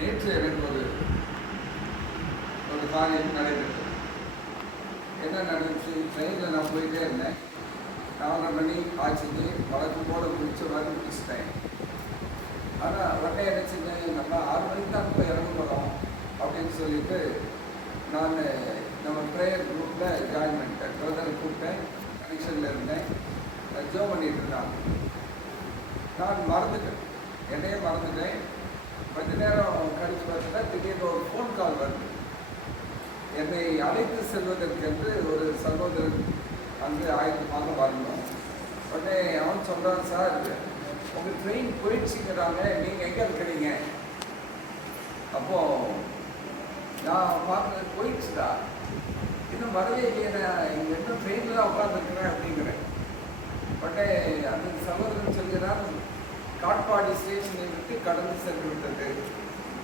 நேற்று எனக்கு ஒரு ஒரு காரியம் நடைபெற்றது. என்ன நடந்துச்சு? ட்ரெயினில் நான் போயிட்டே இருந்தேன். 4:30 மணி ஆச்சுக்கு வழக்கு போல குளிச்ச மாதிரி குளிச்சிட்டேன். ஆனால் உடனே என்ன செஞ்சேன், நம்ம 6 மணிக்கு தான் போய் இறங்க போகிறோம் அப்படின்னு சொல்லிட்டு நான் நம்ம ப்ரேயர் குரூப்பில் ஜாயின் பண்ணிட்டேன். பிரதரை கூப்பிட்டேன், கனெக்ஷனில் இருந்தேன், ஜோ பண்ணிட்டு இருந்தாங்க. நான் மறந்துட்டேன், என்னையே மறந்துட்டேன். கொஞ்ச நேரம் கழித்து பார்த்தா திடீர்னு ஒரு ஃபோன் கால் வருது. என்னை அழைத்து செல்வதற்கென்று ஒரு சகோதரன் வந்து ஆயத்தமாக வரணும். உடனே அவன் சொல்கிறான், சார் உங்கள் ட்ரெயின் போயிடுச்சுங்கிறாங்க, நீங்கள் எங்கே இருக்கிறீங்க? அப்போது நான் பார்க்குறது போயிடுச்சுடா, இன்னும் வரவே இல்லையே, நான் இங்கே இன்னும் ட்ரெயினில் தான் உட்காந்துருக்கிறேன் அப்படிங்கிறேன். உடனே அந்த சகோதரன் சொல்கிறான், காட்பாடி ஸ்டேஷனை விட்டு கடந்து சென்று விட்டது.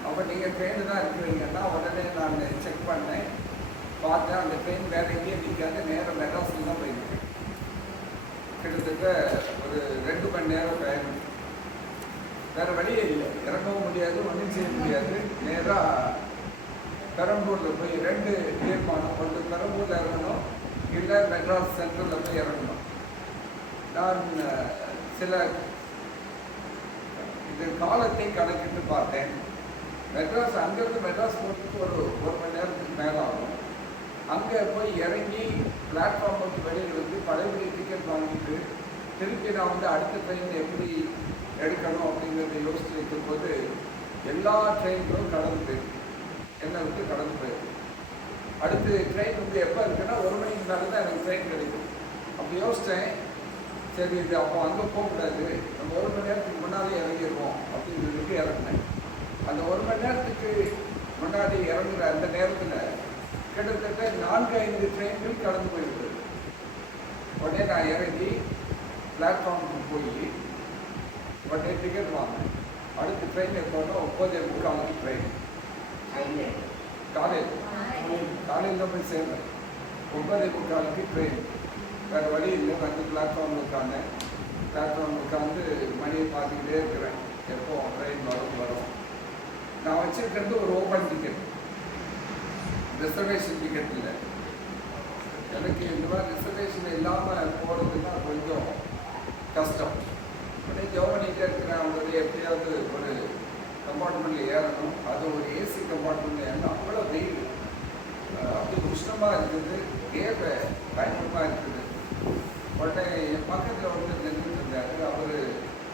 அப்போ நீங்கள் ட்ரெயினில் தான் இருக்கிறீங்கன்னா உடனே நான் செக் பண்ணேன், பார்த்தேன் அந்த ட்ரெயின் வேறு எங்கேயும் நிற்காது, நேரம் மெட்ராஸில் தான் போயிருக்கேன். கிட்டத்தட்ட ஒரு 2 மணி நேரம் பயணம். வேறு வழியே இல்லை, இறங்கவும் முடியாது, ஒன்றும் செய்ய முடியாது. நேராக பெரம்பூரில் போய் 2 தீர்மானம், ஒன்று பெரம்பூரில் இறங்கணும், இல்லை மெட்ராஸ் சென்ட்ரலில் போய் இறங்கணும். நான் சில இது காலத்தை கணக்கிட்டு பார்த்தேன். மெட்ராஸ் அங்கேருந்து மெட்ராஸ் போகிறதுக்கு ஒரு மணி நேரத்துக்கு மேலே ஆகும். அங்கே போய் இறங்கி பிளாட்ஃபார்முக்கு வெளியில் வந்து பழையபடி டிக்கெட் வாங்கிட்டு திருப்பி நான் வந்து அடுத்த ட்ரெயின் எப்படி எடுக்கணும் அப்படிங்கிறத யோசித்து வைக்கும்போது எல்லா ட்ரெயின்களும் கடந்து போயிருக்கு, என்னை விட்டு கடந்து போயிருக்கு. அடுத்து ட்ரெயின் வந்து எப்போ இருக்குன்னா 1 மணிக்கு மேலே தான் எனக்கு ட்ரெயின் கிடைக்கும். அப்போ யோசித்தேன், சரி இது அப்போ அங்கே போகக்கூடாது, நம்ம 1 மணி நேரத்துக்கு முன்னாலே இறங்கிடுவோம் அப்படின்னு சொல்லிட்டு இறங்கினேன். அந்த 1 மணி நேரத்துக்கு முன்னாடி இறங்குற அந்த நேரத்தில் கிட்டத்தட்ட 4-5 ட்ரெயின்கள் கடந்து போயிடுது. உடனே நான் இறங்கி பிளாட்ஃபார்முக்கு போய் உடனே டிக்கெட் வாங்கினேன். அடுத்த ட்ரெயின் எப்போனா 9:45 ட்ரெயின். காலையில் தான் போய் சேர்ந்தேன். 9:45 ட்ரெயின். வேறு வழி இல்லை, வந்து பிளாட்ஃபார்மில் உட்காந்தேன். பிளாட்ஃபார்மில் உட்காந்து மணியை பார்த்துக்கிட்டே இருக்கிறேன், எப்போ ட்ரெயின் வரும். நான் வச்சுருக்கிறது ஒரு ஓப்பன் டிக்கெட், ரிசர்வேஷன் டிக்கெட் இல்லை. எனக்கு இந்த மாதிரி ரிசர்வேஷன் இல்லாமல் போகிறதுனா கொஞ்சம் கஷ்டம். உடனே ஜோ பண்ணிகிட்டே இருக்கிறேன். அவங்க எப்படியாவது ஒரு கம்பார்ட்மெண்ட்டில் ஏறணும், அது ஒரு ஏசி கம்பார்ட்மெண்ட்டில் ஏறணும். அவ்வளோ வெயில், அப்படி உஷ்ணமாக இருக்குது, ஏற பயங்கரமாக இருக்குது. உடனே என் பக்கத்தில் வந்து நின்றுட்டு இருந்தார். அவர்,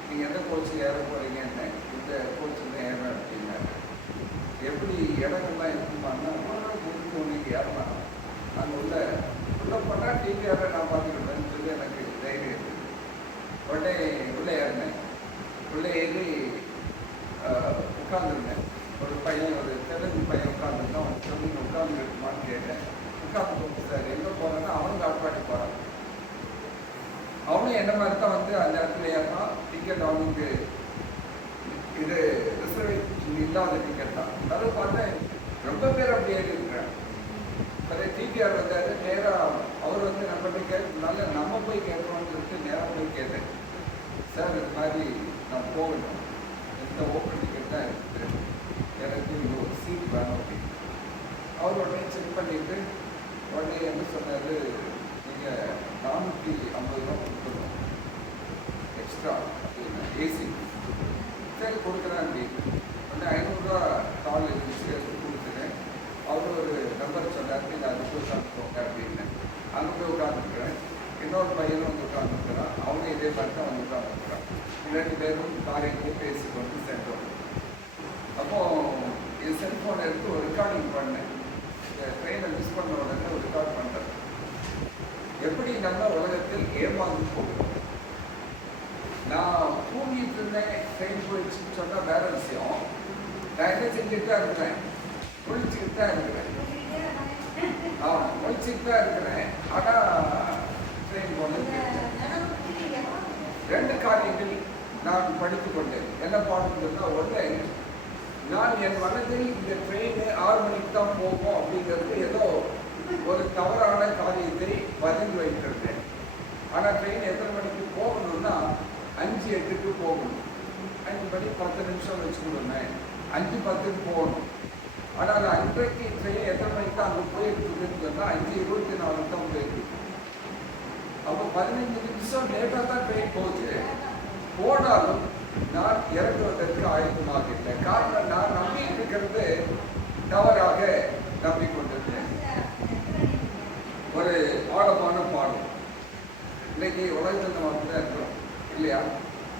நீங்கள் எந்த கோச்சில் ஏற போகிறீங்கன்னு, இந்த கோச்சில் தான் ஏறேன் அப்படின்னாரு. எப்படி இடங்கள்லாம் இருக்குமான்னா நீங்கள் ஏறலாம், நாங்கள் உள்ளே போனால் டிவியார நான் பார்த்துக்கிட்டேன்னு சொல்லி எனக்கு தைரியம் இருக்குது. உடனே உள்ளே ஏறினேன். உள்ளே ஏறி உட்காந்துருந்தேன். ஒரு பையன், ஒரு தெலுங்கு பையன் உட்காந்துருந்தான். அவன் சொல்லி உட்காந்து இருக்குமான்னு கேட்டேன். உட்காந்து போகும் சார், எங்கே போகிறேன்னா அவனும் காட்பாடி போகிறான். அவனும் என்ன மாதிரி தான் வந்து அந்த இடத்துல ஏறினா டிக்கெட் அவனுக்கு இது ரிசர்வேஷன் இல்லாத டிக்கெட் தான். அதை பார்த்தேன் ரொம்ப பேர் அப்படி ஏறி இருக்கிறான். அதே டிடிஆர் வந்தார். நேராக அவர் வந்து நம்மகிட்ட கேட்கறதுனால நம்ம போய் கேட்கணும்னு சொல்லிட்டு நேராக போய் கேட்டேன், சார் இது மாதிரி நான் போகணும், இந்த ஓப்பன் டிக்கெட் தான் இருக்குது, எனக்கு ஒரு சீட் வேணும் அப்படின்னு. அவர் உடனே செக் பண்ணிவிட்டு உடனே என்ன சொன்னார், நீங்கள் 450 ரூபா கொடுக்கணும் எக்ஸ்ட்ரா அப்படின்னா ஏசி. சரி கொடுக்குறேன் அப்படின்னு. உடனே 500 ரூபா கால் இருந்துச்சு, எடுத்து கொடுத்துட்டேன். அவர் ஒரு நம்பர் சொன்னார், நீங்கள் அது போய் உட்காந்துக்கோங்க அப்படின்னு. அங்கே போய் உட்காந்துருக்குறேன். இன்னொரு பையனும் வந்து உட்காந்துருக்கிறான். அவங்க இதே மாதிரி தான் வந்து உட்காந்துருக்கிறான். 2 பேரும் காலையிலேயே பேசிக்கொண்டு சென்றோம். அப்போது என் செல்ஃபோனை எடுத்து ஒரு ரெக்கார்டிங் பண்ணேன். இந்த ட்ரெயினை மிஸ் பண்ண உடனே ஒரு ரெக்கார்ட் பண்ணுறேன். எப்படி நம்ம உலகத்தில் ஏமாந்து போகிறோம். நான் தூங்கிட்டு இருந்தேன், ட்ரெயின் போயிடுச்சுன்னு சொன்னால் வேற விஷயம். நான் என்ன செஞ்சுட்டு தான் இருக்கிறேன், குளிச்சுக்கிட்டு தான் இருக்கிறேன். குளிச்சுட்டு தான் இருக்கிறேன். ஆனால் ட்ரெயின் போனது 2 காரியங்கள் நான் படித்து கொண்டேன். என்ன பாடம்னு சொன்னால், ஒன்று, நான் என் மனதில் இந்த ட்ரெயின் 6 மணிக்கு தான் போகும் அப்படிங்கிறது ஏதோ ஒரு தவறான காரியத்தை பதிந்து வைத்திருந்தேன். ஆனால் ட்ரெயின் எத்தனை மணிக்கு போகணும்னா 5:08க்கு போகணும். 5 மணி 10 நிமிஷம் வச்சுக்கணுமே. 5:10 போகணும். ஆனால் அன்றைக்கு ட்ரெயின் எத்தனை மணிக்கு தான் அங்கே போயிருக்குதுன்னு சொன்னால் 5:24 தான் போயிருக்கு. அப்போ 15 நிமிஷம் லேட்டாக தான் ட்ரெயின் போச்சு. போனாலும் நான் இறங்குவதற்கு ஆயத்தமாக இல்லை. காரணம், நான் நம்பிட்டு இருக்கிறது தவறாக நம்பிக்கொண்டிருந்தேன். ஒரு ஆழமான பாடம். இன்னைக்கு உலகத்தில் நம்ம அப்படிதான் இருக்கிறோம் இல்லையா?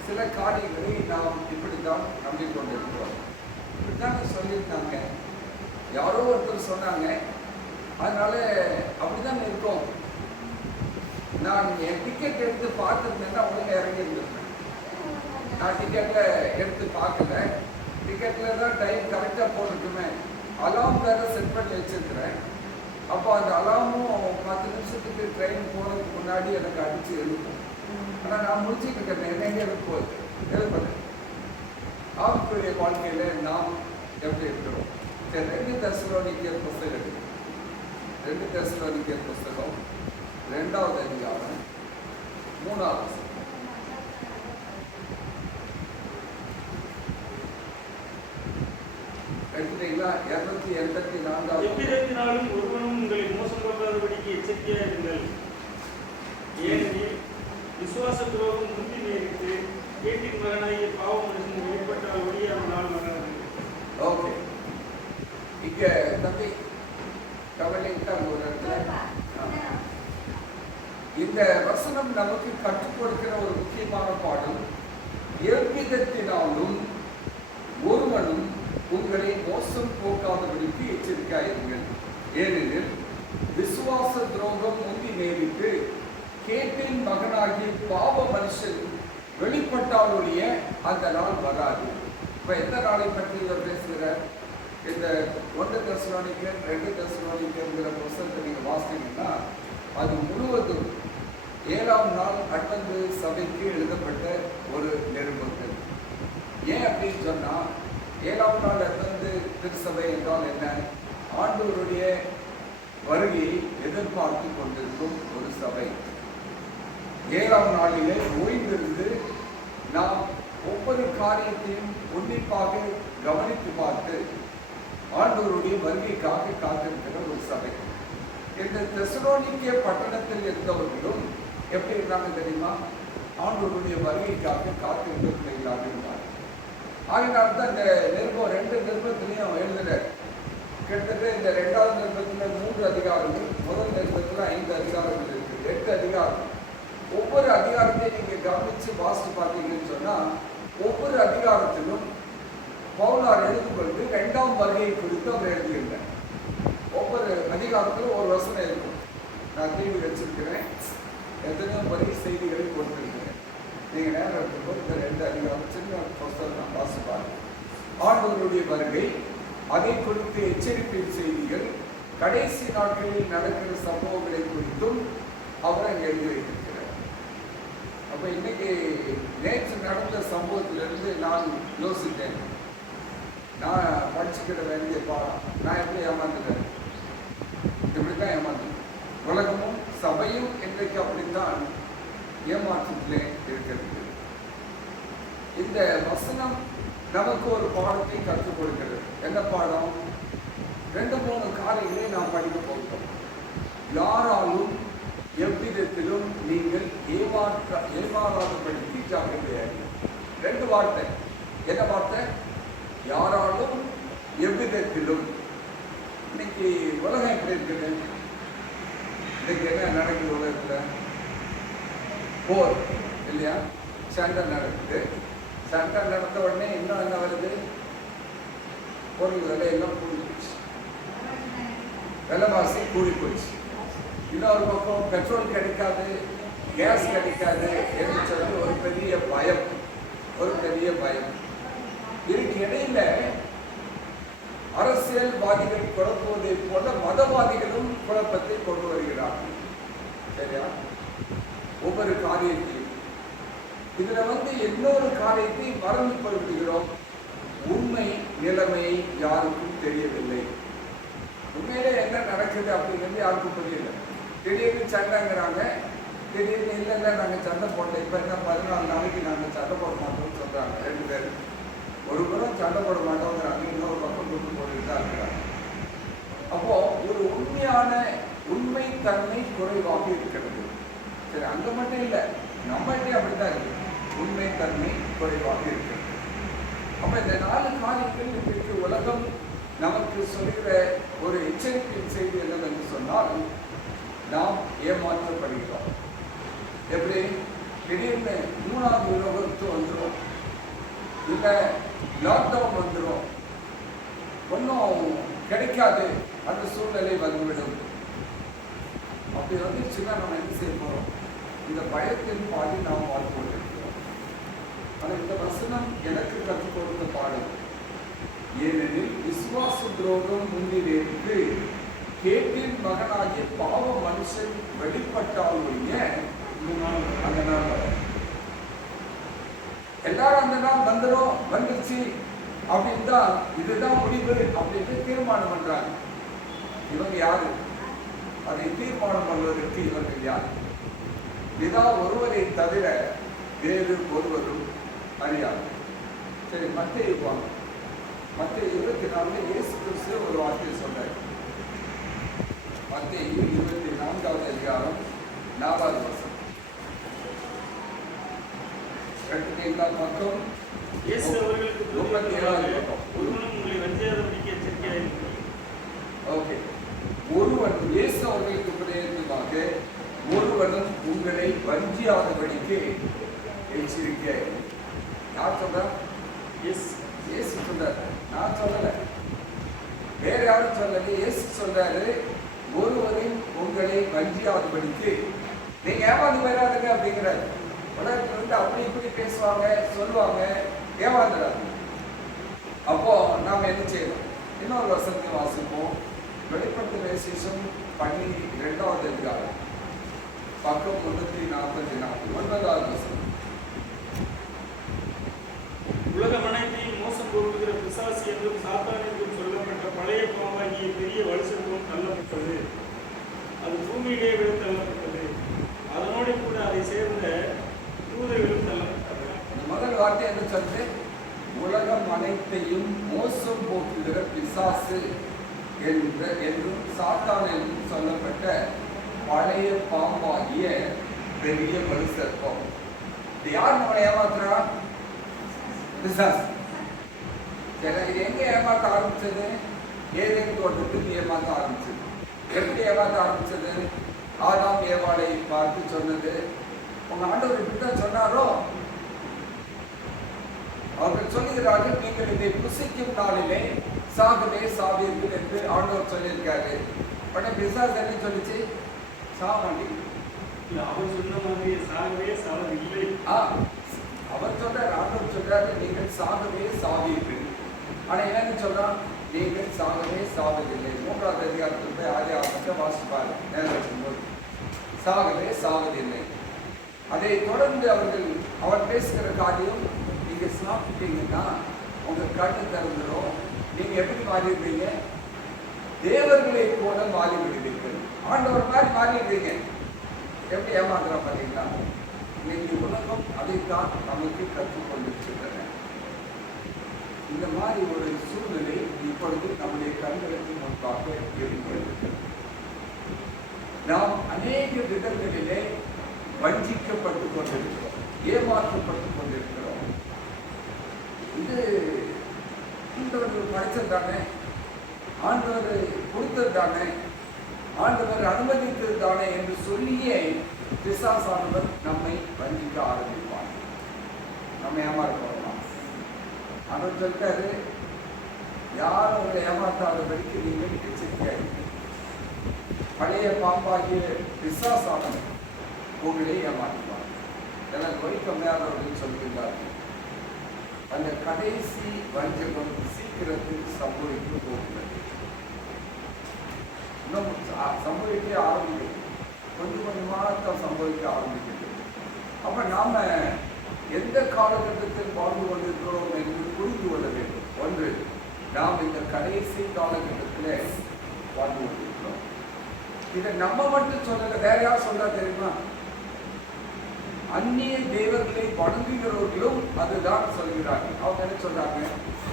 சில காரியங்களை நாம் இப்படித்தான் நம்பிக்கொண்டிருக்கிறோம். இப்படித்தாங்க சொல்லியிருந்தாங்க, யாரோ ஒருத்தர் சொன்னாங்க, அதனால அப்படிதான் இருக்கும். நான் என் டிக்கெட் எடுத்து பார்த்துருந்தேன்னா ஒழுங்காக இறங்கி இருந்திருப்பேன். நான் டிக்கெட்ல எடுத்து பார்க்கல. டிக்கெட்ல தான் டைம் கரெக்டாக போட்டுட்டுமே. அலாம் வேற செட் பண்ணி வச்சிருக்கிறேன். அப்போ அந்த அலாமும் 10 நிமிஷத்துக்கு ட்ரெயின் போகிறதுக்கு முன்னாடி எனக்கு அடித்து எழுப்போம். ஆனால் நான் முடிச்சுட்டு இருக்கிறேன், என்ன எழுப்போது எழுப்பலை. ஆவிக்குரிய வாழ்க்கையில் நாம் எப்படி இருக்கிறோம்? 2 தெசலோனிக்கேயர் புஸ்தகம் 2 தெசலோனிக்கேயர் புஸ்தகம் 2வது அதிகாரம் 3வது வசனம். எடுத்துட்டீங்களா? 284. எவ்விதத்தினாலும் ஒருவனும் உங்களை மோசம் கொள்ளாதபடிக்கு எச்சரிக்கையாக இருங்கள். ஏனெனில் விசுவாச துரோகம் முந்தி நேரிட்டு கேட்டின் மகனாகிய பாவ மனுஷன் வெளிப்பட்டால் ஒழிய அவனால் வராது. ஓகே, இங்க தம்பி கவலைத்தான் ஒரு இடத்துல இந்த வசனம் நமக்கு கற்றுக் கொடுக்கிற ஒரு முக்கியமான பாடம். எவ்விதத்தினாலும் ஒருவனும் உங்களை மோசம் போக்காதபடிக்கு எச்சரிக்கையாயிருங்கள். ஏனெனில் விசுவாச துரோகம் முந்தி நேரிட்டு கேட்டின் மகனாகிய பாவ மனுஷன் வெளிப்பட்டாலுடைய அந்த நாள் வராது. இப்ப எந்த நாளை பற்றி இவர் பேசுகிறார்? இந்த 1 தெசலோனிக்கேயர் 2 தெசலோனிக்கேயர்ங்கிற புத்தகத்தை நீங்க வாசித்தீங்கன்னா அது முழுவதும் 7ஆம் நாள் அட்வென்ட் சபைக்கு எழுதப்பட்ட ஒரு நிருபங்கள். ஏன் அப்படின்னு சொன்னா, 7ஆம் நாள் அட்வென்ட் திருச்சபை என்றால் என்ன? ஆண்டவருடைய வருகையை எதிர்பார்த்து கொண்டிருக்கும் ஒரு சபை. 7ஆம் நாளிலே ஓய்ந்திருந்து நாம் ஒவ்வொரு காரியத்தையும் உன்னிப்பாக கவனித்து பார்த்து ஆண்டவருடைய வருகைக்காக காத்திருக்கிற ஒரு சபை. இந்த தெசலோனிக்கே பட்டணத்தில் இருந்தவர்களும் எப்படி இருந்தாங்க தெரியுமா? ஆண்டவருடைய வருகைக்காக காத்திருந்த பிள்ளைகளாக இருந்தாங்க. ஆகினால்தான் இந்த நிருபம் 2 நிருபத்திலையும் எழுதுறார். கிட்டத்தட்ட இந்த 2வது நிருபத்தில் 3 அதிகாரங்கள், முதல் நிருபத்தில் 5 அதிகாரங்கள் இருக்கு, 8 அதிகாரம். ஒவ்வொரு அதிகாரத்தையும் நீங்க கவனிச்சு வாசித்து பார்த்தீங்கன்னு சொன்னா ஒவ்வொரு அதிகாரத்திலும் பவுலார் எழுதும் பொழுது 2ஆம் வருகையை குறித்து அவர் எழுதியிருந்தார். ஒவ்வொரு அதிகாரத்திலும் ஒரு வசனம் இருக்கும். நான் டிவி வச்சிருக்கிறேன், எத்தனையோ வருகை செய்திகளை கொடுத்திருக்கிறேன். நீங்க நேரம் இருக்கும்போது இந்த 2 அதிகாரம் சின்ன புத்தகம் நான் வாசிப்பாங்க. ஆண்டவருடைய வருகை, அதை குறித்து எச்சரிப்பின் செய்திகள், கடைசி நாட்களில் நடக்கிற சம்பவங்களை குறித்தும் அவரை எழுதி வைத்திருக்கிறார். அப்ப இன்னைக்கு நேற்று நடந்த சம்பவத்திலிருந்து நான் யோசித்தேன், நான் படிச்சுக்கிட வேண்டிய பாடம். நான் எப்படி ஏமாந்துட்டேன்? இப்படித்தான் ஏமாந்தேன். உலகமும் சபையும் இன்றைக்கு அப்படித்தான் ஏமாற்றத்திலே இருக்கிறது. இந்த வசனம் நமக்கு ஒரு பாடத்தை கற்றுக் கொடுக்கிறது. என்ன பாடம்? 2-3 காரியங்களை நாம் படிக்க போகிறோம். யாராலும் எவ்விதத்திலும் நீங்கள் ஏமாறாதபடிக்கு ஜாக்கிரதையாக. 2 வார்த்தை. என்ன வார்த்தை? யாராலும் எவ்விதத்திலும். இன்னைக்கு உலகம் எப்படி இருக்குது? இன்னைக்கு என்ன நடக்குது உலகத்தில்? போர் இல்லையா? சண்டை நடக்குது. சண்டை நடந்த உடனே இன்னும் என்ன வருது? பொருள் விலை எல்லாம் கூடி போச்சு, விலைவாசி கூடி போச்சு. இன்னொரு பக்கம் பெட்ரோல் கிடைக்காது, கேஸ் கிடைக்காது என்று சொல்லி ஒரு பெரிய பயம், ஒரு பெரிய பயம். இதுக்கு இடையில அரசியல்வாதிகள் குழப்புவதை போல மதவாதிகளும் குழப்பத்தை கொண்டு வருகிறார்கள். சரியா? ஒவ்வொரு காரியத்தையும் இதுல இன்னொரு காரியத்தை மறந்து போய்விடுகிறோம். உண்மை நிலைமையை யாருக்கும் தெரியவில்லை. உண்மையிலே என்ன நடக்குது அப்படிங்கிறது யாருக்கும் தெரியல. திடீர்னு சண்டைங்கிறாங்க, திடீர்னு இல்லை நாங்கள் சண்டை போடல, இப்போ என்ன 14 நாளைக்கு நாங்கள் சண்டை போட மாட்டோம்னு சொல்றாங்க. 2 பேர் ஒரு புறம் சண்டை போட மாட்டோங்கிறாங்க, இருக்கிறது. சரி, அங்க மட்டும் இல்லை, நம்மகிட்டே அப்படித்தான் இருக்கு. உண்மை தன்மை குறைவாக இருக்கிறது. அப்ப இந்த 4 காரியங்கள் இன்றைக்கு உலகம் நமக்கு சொல்கிற ஒரு எச்சரிக்கை செய்தி என்னவென்று சொன்னால், நாம் ஏமாற்றப்படுகிறோம். எப்படி? திடீர்னு 3வது உலகத்து வந்துடும், இல்லை லாக்டவுன் வந்துடும், ஒன்றும் கிடைக்காது, அந்த சூழ்நிலை வந்துவிடும். அப்படி வந்துச்சுன்னா நம்ம என்ன செய்ய போறோம்? இந்த பயத்தின் பாடி நாம் வாழ்ந்து கொண்டிருக்கிறோம். ஆனால் இந்த வசனம் எனக்கு கற்றுக் கொடுத்த பாடம், ஏனெனில் விசுவாச துரோகம் முன்னிலைக்கு கேட்டின் மகனாகிய பாவ மனுஷன் வெளிப்பட்டால் அந்த நாள் வரும். எல்லாரும் அந்த நாள் வந்துடும், வந்துருச்சு அப்படின்னு தான், இதுதான் முடிவு அப்படின்னு தீர்மானம் பண்றாங்க. இவங்க யாரு? அதை தீர்மானம் பண்ணுவதற்கு இவர்கள் யார்? பிதா ஒருவரை தவிர வேறு ஒருவரும் அறியாது. சரி, மத்தேயு வாங்க. மத்தேயு 24 இயேசு கிறிஸ்து ஒரு வார்த்தையை சொன்னார். மத்தேயு 24வது அதிகாரம் 4வது வசனம். எடுத்துட்டீங்களா? பக்கம் இயேசு அவர்களுக்கு 37வது பக்கம். ஒருவனும் உங்களை வஞ்சியாதபடிக்கு எச்சரிக்கையாயிருங்கள். ஓகே. ஒருவன் இயேசு அவர்களுக்கு பிரேரித்தமாக ஒருவனும் உங்களை வஞ்சியாதபடிக்கு எச்சரிக்கையாயிருங்கள். யார் சொல்றா? இயேசு சொல்றாரு, நான் சொல்லல, வேற யாரும் சொல்லல. இயேசு சொல்றாரு, ஒருவரையும் உங்களை வஞ்சியாதபடிக்கு நீங்க ஏமாந்து போயிடாதுங்க அப்படிங்கிறாரு. உலகத்துல இருந்து அப்படி இப்படி பேசுவாங்க, சொல்லுவாங்க, ஏமாந்துடாது. அப்போ நாம என்ன செய்யணும்? இன்னொரு வசனத்தை வாசிப்போம். வெளிப்படுத்தின விசேஷம் 12வது அதிகாரம் பக்கம் 344 9வது வசனம். உலகம் அனைத்தையும் மோசம் போடுகிற பிசாசு என்றும் சாத்தான் என்றும் சொல்லப்பட்ட பழைய பாவாகிய பெரிய வலுசர்ப்பம் தள்ளப்பட்டது. அது பூமியிலே விட தள்ளப்பட்டது. அதனோடு கூட அதை சேர்ந்த தூதர்களும் தள்ளப்பட்டது. முதல் வார்த்தை என்ன சொல்றது? உலகம் அனைத்தையும் மோசம் போக்குகிற பிசாசு என்றும் சாத்தான் என்றும் சொல்லப்பட்ட பழைய பாம்பாகிய பெரிய வலுசர்ப்பம். இது யார் நம்மளை ஏமாத்துறா? பிசாசு. இது எங்க ஏமாற்ற ஆரம்பிச்சது? ஏதேன் தோட்டத்தில் ஏமாற்ற ஆரம்பிச்சது. எப்படி ஏமாற்ற ஆரம்பிச்சது? ஆதாம் ஏவாளை பார்த்து சொன்னது, உங்க ஆண்டவர் இப்படித்தான் சொன்னாரோ? அவர்கள் சொல்லுகிறார்கள், நீங்கள் இதை புசிக்கும் நாளிலே சாகவே சாவீர்கள் என்று ஆண்டவர் சொல்லியிருக்காரு. உடனே பிசாசு என்ன சொல்லிச்சு? சாவாண்டி. அவர் சொன்ன மாதிரி சாகவே சாவதில்லை. அவர் சொல்றாரு, ஆண்டவர் சொல்றாரு, நீங்கள் சாகவே சாவீர்கள். ஆனா என்ன சொல்றான்? நீங்கள் சாகவே சாவதில்லை. 3வது அதிகாரத்தில் போய் ஆதியாகமத்தை வாசிப்பாரு. நேரம் சாகவே சாவதில்லை. அதை தொடர்ந்து அவர் பேசுகிற காரியம், நீங்க சாப்பிட்டீங்கன்னா உங்க கண்ணு திறந்துடும், நீங்க எப்படி மாறிடுவீங்க? தேவர்களை போல மாறிவிடுவீர்கள். ஆண்டவர் மாதிரி மாறிடுவீங்க. எப்படி ஏமாத்துறோம் பார்த்தீங்களா? இன்னைக்கு உலகம் அதைத்தான் நமக்கு கற்றுக்கொண்டிருக்கின்றன. இந்த மாதிரி ஒரு சூழ்நிலை இப்பொழுது நம்முடைய கண்களுக்கு முன்பாக இருக்கிறது. நாம் அநேக விதங்களிலே வஞ்சிக்கப்பட்டு கொண்டிருக்கிறோம், ஏமாற்றப்பட்டு கொண்டிருக்கிறோம். இது ஆண்டவர் படைச்சது தானே, ஆண்டவர் கொடுத்தது தானே, ஆண்டவர் அனுமதித்தது தானே என்று சொல்லியே பிசாசானவர் நம்மை வஞ்சிக்க ஆரம்பிப்பார், நம்ம ஏமாறலாம். அவர் சொல்லிட்டாரு, யாரும் உங்களை ஏமாற்றாதபடிக்கு நீங்கள் எச்சரிக்கையாயிருங்கள். பழைய பாம்பாகிய பிசாசானவர் உங்களை ஏமாற்றுவார். இதெல்லாம் கவனிக்கமையாதவர்கள் சொல்கிறார்கள். அந்த கடைசி வஞ்சகம் சீக்கிரத்தில் சம்பவிக்க போகிறது. இன்னும் சம்பவிக்க ஆரம்பிக்கிறது, கொஞ்சம் கொஞ்சமாக சம்பவிக்க ஆரம்பிக்கிறது. அப்ப நாம எந்த காலகட்டத்தில் வாழ்ந்து கொண்டிருக்கிறோம் என்று புரிந்து கொள்ள வேண்டும். ஒன்று, நாம் இந்த கடைசி காலகட்டத்தில் வாழ்ந்து கொண்டிருக்கிறோம். இதை நம்ம மட்டும் சொல்லல, வேற யார் சொல்றா தெரியுமா? அந்நிய தேவர்களை வணங்குகிறவர்களும் அதுதான் சொல்கிறார்கள். அவங்க என்ன சொல்றாங்க?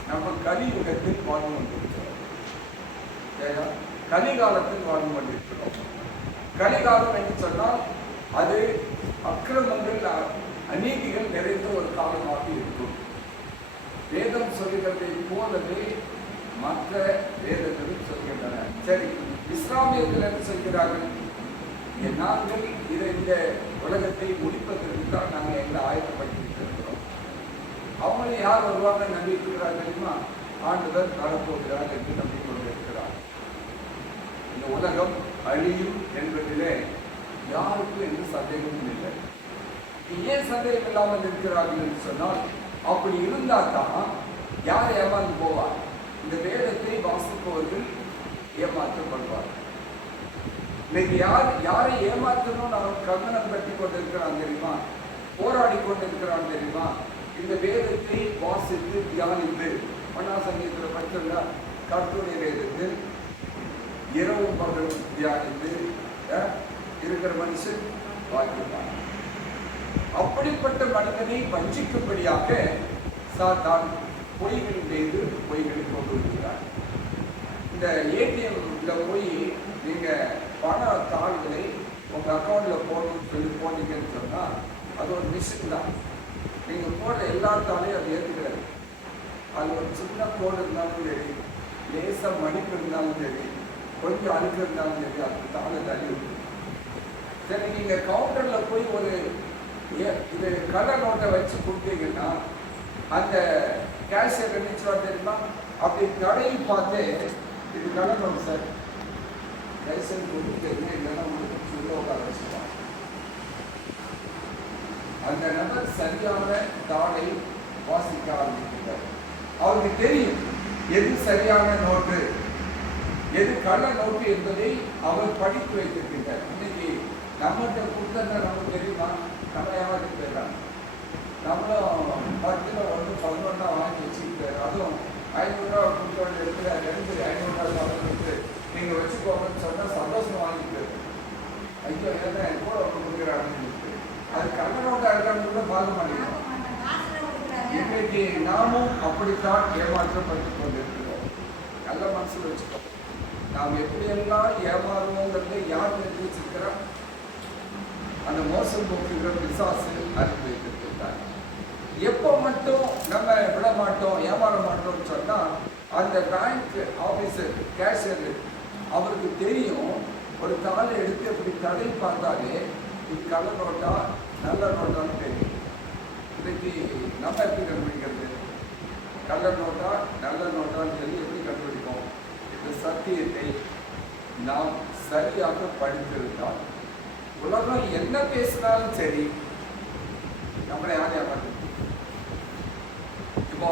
நம்ம கலியுகத்தில் வாழ்ந்து கொண்டிருக்கிறோம், கலிகாலத்தில் வாழ்ந்து கொண்டிருக்கிறோம். கலிகாலம் என்று சொன்னால் அது அக்கிரமங்கள் அநீதிகள் நிறைந்த ஒரு காலமாக இருக்கும். வேதம் சொல்லுகிறதை போலவே மற்ற வேதங்களும் சொல்கின்றன. சரி, இஸ்லாமியர்கள் என்ன சொல்கிறார்கள்? நாங்கள் இந்த உலகத்தை முடிப்பதற்கு தான் நாங்கள் எங்களை ஆயத்தப்படுத்திருக்கிறோம். அவங்களை யார் வருவாங்க நம்பியிருக்கிறார் தெரியுமா? ஆண்டவர் வரப்போகிறார் என்று நம்பிக்கொண்டிருக்கிறார். இந்த உலகம் அழியும் என்பதிலே யாருக்கும் எந்த சந்தேகமும் இல்லை. ஏன் சந்தேகம் இல்லாமல் இருக்கிறார்கள் என்று சொன்னால், அப்படி இருந்தால் தான் யார் ஏமாந்து போவார்? இந்த வேதத்தை வாசிப்பவர்கள் ஏமாற்றப்படுவார். இன்னைக்கு யாரை ஏமாற்றணும் அவன் கங்கணம் கட்டி கொண்டிருக்கிறான் தெரியுமா? போராடி கொண்டிருக்கிறான் தெரியுமா? இந்த வேதத்தை வாசித்து தியானித்து மனாசங்கீதத்தில் படிச்சா கர்த்தருடைய வேதத்தில் இரவும் பகலும் தியானித்து இருக்கிற மனுஷன் வாழ்கிறான். அப்படிப்பட்ட மனிதனை வஞ்சிக்கும்படியாக சாத்தான் பொய்களின் மீது பொய்களை கொண்டு வருகிறார். இந்த ஏடிஎம்ல போய் நீங்க பண தாள்களை உங்க அக்கௌண்ட்ல போடணும்னு சொல்லி போனீங்கன்னு சொன்னா அது ஒரு மிஷின் தான். நீங்க போடுற எல்லா தாளையும் அது ஏற்றுக்கிறாரு. அது ஒரு சின்ன கோடு இருந்தாலும் சரி, லேசா மடிப்பு இருந்தாலும் சரி, கொஞ்சம் அழுக்கு இருந்தாலும் சரி, அது தாளை தள்ளி விட்டு. சரி, நீங்க கவுண்டர்ல போய் ஒரு இது கலர் நோட்டை வச்சு கொடுத்தீங்கன்னா அந்த கேஷியர் நினைச்சுவா தெரியுமா? அப்படி தடையை பார்த்து இது கலர் நோட்டு சார் லைசன்ஸ் கொடுத்துருக்கீங்க, இல்லைன்னா உங்களுக்கு சொல்ல உட்கார வச்சுக்கலாம். அந்த நபர் சரியான தாளை வாசிக்க ஆரம்பிக்கிறார். அவருக்கு தெரியும் எது சரியான நோட்டு, எது கள்ள நோட்டு என்பதை அவர் படித்து வைத்திருக்கிறார். இன்னைக்கு நம்மகிட்ட கொடுத்தா நமக்கு தெரியுமா? நம்ம ஏமாற்றி போயிடறாங்க. நம்மளும் 10ல் 1 11 வாங்கி வச்சுக்கிட்டு, அதுவும் 500 ரூபா கொடுத்த இடத்துல 2 500 ரூபா கொடுத்து நீங்க வச்சுக்கோங்கன்னு சொன்னா சந்தோஷம் வாங்கிட்டு ஐயோ ஏன்னா என் கூட ஒன்று கொடுக்குறாங்கன்னு அது கள்ள நோட்டா இருக்கான்னு கூட பார்க்க மாட்டேங்கிறோம். இன்றைக்கு நாமும் அப்படித்தான் ஏமாற்றப்பட்டு கொண்டிருக்கிறோம். நல்ல மனசில் வச்சுக்கோ. நாம் எப்படியெல்லாம் ஏமாறுவோங்கிறத யார் நிர்ணயிச்சிருக்கிறோம்? அந்த மோசம் போக்குகிற பிசாசு அறிந்து வைத்திருக்கிறார். எப்போ மட்டும் நம்ம விட மாட்டோம், ஏமாற மாட்டோம்னு சொன்னா அந்த பேங்க் ஆபீசர் கேஷியர் அவருக்கு தெரியும். ஒரு தாளை எடுத்து அப்படி தடை பார்த்தாலே இது கள்ள நோட்டா நல்ல நோட்டான்னு தெரியும். இன்னைக்கு நம்ம எப்படி கண்டுபிடிக்கிறது? கள்ள நோட்டா நல்ல நோட்டான்னு சொல்லி எப்படி கண்டுபிடிப்போம்? இந்த சத்தியத்தை நாம் சரியாக படித்திருந்தால் உலகம் என்ன பேசினாலும் சரி நம்மளை யார் ஏமாற்று. இப்போ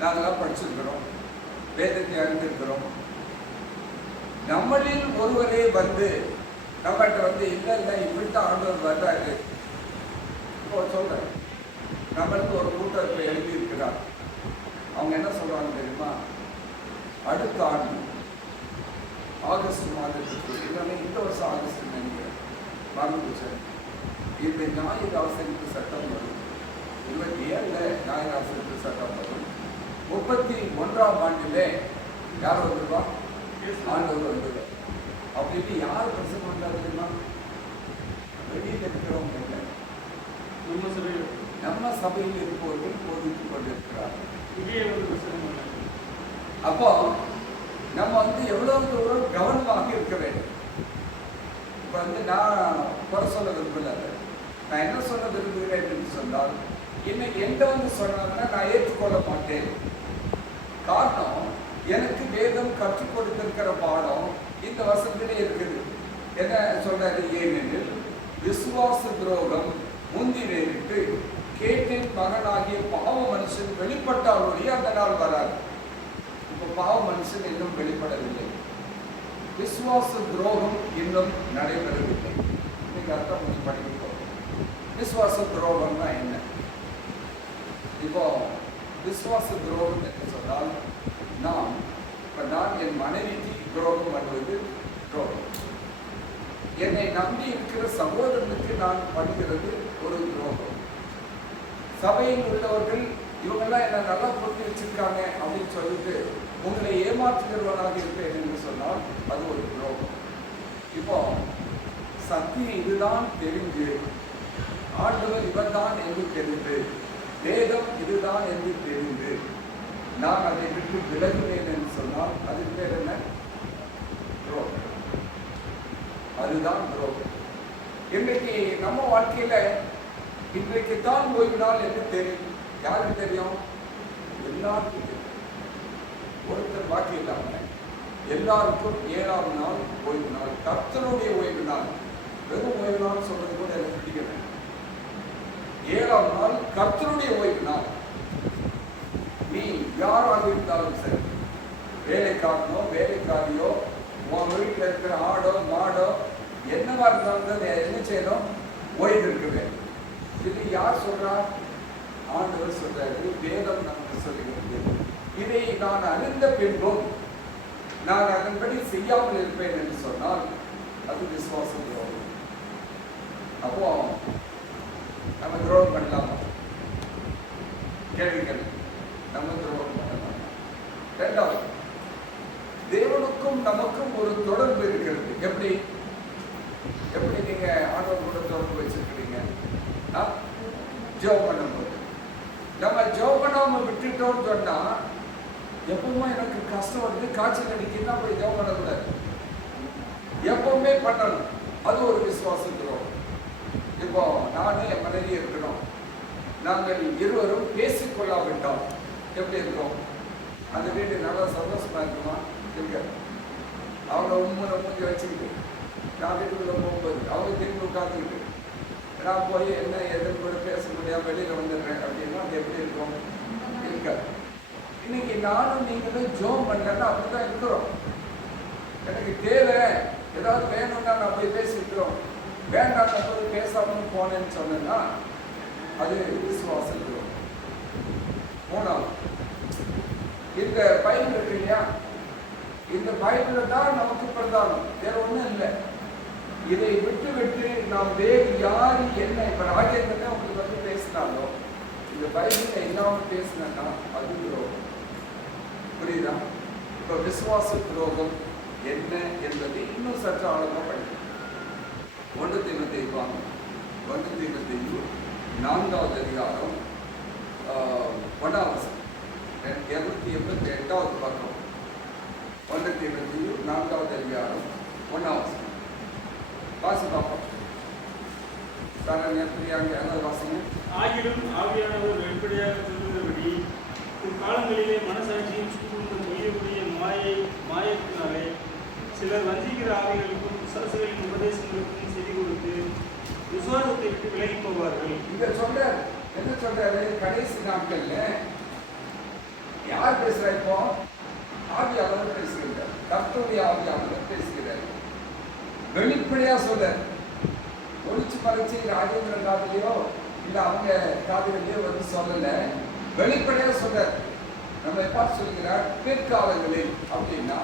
நாங்களாம் படிச்சிருக்கிறோம், வேதத்தை அறிந்திருக்கிறோம். நம்மளில் ஒருவரே வந்து நம்மகிட்ட வந்து இல்லை இல்லை இப்படித்தான் ஆண்டவர் வர்றாரு. இப்போ சொல்றேன், நம்மளுக்கு ஒரு கூட்டத்தை எழுதியிருக்கிறார். அவங்க என்ன சொல்றாங்க தெரியுமா? அடுத்த ஆண்டு ஆகஸ்ட் மாதத்துக்கு இல்லைன்னா இந்த வருஷம் ஆகஸ்ட் நினைக்கிறேன் மறந்து சார், இந்த ஞாயிறு அவசரிப்பு சட்டம் வரும். 27 ஞாயிறு அவசரிப்பு சட்டம் வரும். 31ஆம் ஆண்டிலே யார் வந்துருவா? ஆண்டவர் வந்துடுவார். அப்படின்னு யார் பிரசங்கம் பண்ணாரு தெரியுமா? வெளியில் இருக்கிறவங்க இல்லை, நம்ம சபையில் இருப்பவர்கள் போதித்துக் கொண்டிருக்கிறார்கள். அப்போ நம்ம வந்து எவ்வளவு தூரம் கவனமாக இருக்க வேண்டும். இப்போ வந்து நான் குறை சொல்ல விரும்பல, நான் என்ன சொல்ல விரும்புகிறேன் என்று சொன்னால், இன்னைக்கு எந்த வந்து சொன்னாங்கன்னா நான் ஏற்றுக்கொள்ள மாட்டேன். காரணம், எனக்கு வேதம் கற்றுக் கொடுத்திருக்கிற பாடம் இந்த வசனத்திலே இருக்குது. என்ன சொல்றாரு? ஏனெனில் விசுவாச துரோகம் முந்தி நேரிட்டு கேட்டின் மகனாகிய பாவ மனுஷன் வெளிப்பட்டாலுடைய அந்த நாள் வராது. இப்ப பாவ மனுஷன் இன்னும் வெளிப்படவில்லை, விசுவாச துரோகம் இன்னும் நடைபெறவில்லை. இன்னைக்கு அர்த்தம் கொஞ்சம் படிக்கிறோம். விசுவாச துரோகம்னா என்ன? இப்போ விசுவாச துரோகம் என்று சொன்னால், நான் என் மனைவிக்கு துரோகம் பண்ணுவது துரோகம். என்னை நம்பி இருக்கிற சகோதரனுக்கு நான் பண்ணுகிறது ஒரு துரோகம். சபையில் உள்ளவர்கள் இவங்கெல்லாம் என்ன நல்லா புரிஞ்சு வச்சிருக்காங்க அப்படின்னு சொல்லிட்டு உங்களை ஏமாற்றுகிறவனாக இருப்பேன் என்று சொன்னால் அது ஒரு துரோகம். இப்போ சத்தியம் இதுதான் தெரிஞ்சு, ஆண்டவர் இவர்தான் என்று தெரிந்து, வேதம் இதுதான் என்று தெரிந்து நான் அதை விட்டு விலகுவேன் என்று சொன்னால் அதுக்கு பேர் என்ன? துரோகம். அதுதான் துரோகம். இன்றைக்கு நம்ம வாழ்க்கையில இன்றைக்கு தான் ஓய்வு நாள் என்று தெரியும். யாருக்கு தெரியும்? எல்லாருக்கும் தெரியும். ஒருத்தர் பாக்கி இல்லாம எல்லாருக்கும் 7ஆம் நாள் ஓய்வு நாள், கர்த்தருடைய ஓய்வு நாள். வெறும் ஓய்வு நாள் சொல்றது கூட எனக்கு பிடிக்கல. 7ஆம் நாள் கர்த்தருடைய ஓய்வு நாள். நீ யாராக இருந்தாலும் சரி, வேலைக்காரனோ வேலைக்காரியோ, உன் வீட்டில் இருக்கிற ஆடோ மாடோ என்னவா இருந்தாலும் என்ன செய்யணும்? ஓய்வு இருக்கவே. இது யார் சொல்றா? ஆண்டவர் சொல்றாரு, வேதம் நமக்கு சொல்லுகிறது. இதை நான் அறிந்த பின்பும் நான் அதன்படி செய்யாமல் இருப்பேன் என்று சொன்னால் அது விசுவாசம் துரோகம். அப்போ நம்ம துரோகம் பண்ணலாமா? கேள்விகள். நம்ம துரோகம் பண்ணலாம். இரண்டாவது, தேவனுக்கும் நமக்கும் ஒரு தொடர்பு இருக்கிறது. எப்படி எப்படி நீங்க ஆண்டவர் கூட தொடர்பு வச்சிருக்கிறீங்க? ஜெபம் பண்ணும்போது நம்ம ஜெபம் பண்ணாம விட்டுட்டோம்னு சொன்னா, எப்பவுமே எனக்கு கஷ்டம் வருது, காய்ச்சல் அடிக்குன்னா போய் ஜெபம் பண்ணக்கூடாது. எப்பவுமே பண்ணணும். அது ஒரு விசுவாசம் துரோகம். இப்போ நானும் என் மனைவி இருக்கணும், நாங்கள் இருவரும் பேசிக்கொள்ளாவிட்டோம் எப்படி இருக்கோம்? அந்த வீடு நல்லா சந்தோஷமா இருக்குமா? இருக்க. அவங்க உண்மை மூஞ்சி வச்சுக்கிட்டு நான் வீட்டுக்குள்ள போகும்போது அவங்க திரும்பி உட்காந்துக்கிட்டு நான் போய் என்ன எதுன்னு கூட பேச முடியாம வெளியில வந்துடுறேன் அப்படின்னா அது எப்படி இருக்கும்? இருக்காது. இன்னைக்கு நானும் நீங்களும் ஜோம் பண்ணலன்னா அப்படிதான் இருக்கிறோம். எனக்கு தேவை ஏதாவது வேணும்னா நான் போய் பேசிக்கிறோம், வேண்டாம் நான் போய் பேசாம போனேன்னு சொன்னா அது விசுவாசம். மூணாவது, இந்த பைபிள் இருக்கு இல்லையா, இந்த பைபிள் தான் நமக்கு பிரதானம், வேற ஒண்ணும் இல்லை. இதை விட்டு விட்டு நாம் வேறு யாரு என்ன இப்ப ராஜேந்திரன் உங்களுக்கு வந்து பேசினாலும் இந்த பைபிள் இல்லாம பேசினா அது துரோகம். புரியுதா? இப்ப விசுவாச துரோகம் என்ன என்பதை இன்னும் சற்று ஆழமா படிக்கணும். 1 தீமோத்தேயு 4வது அதிகாரம் 1ஆம் வசனம், 288வது பக்கம். 1 தீமோத்தேயு 4வது அதிகாரம் 1ஆம் வசனம் வாசி பார்ப்போம். ஆகிலும் ஆவியானவர் வெளிப்படையாக சொல்லுகிறபடி காலங்களிலே மனசாட்சியும் சூழ்ந்த மொழியுடைய மாயத்தினாலே சிலர் வஞ்சிக்கிற ஆவிகளுக்கும் விசுவாசிகளின் உபதேசங்களுக்கும் செவி கொடுத்து விசுவாசத்தை விட்டு விலகி போவார்கள். இங்க சொல்றாரு, என்ன சொல்றாரு? கடைசி நாட்கள்ல யார் பேசுறா? இப்போ ஆவியானவர் பேசுகிறார், கர்த்தருடைய ஆவியானவர் பேசுகிறார். வெளிப்படையா சொல்ற, ஒளிச்சு மறைச்சு ராஜேந்திரன் காதலையோ இல்ல அவங்க காதலையோ வந்து சொல்லல, வெளிப்படையா சொல்ற. நம்ம பார்த்து சொல்கிறார் பிற்காலங்களில் அப்படின்னா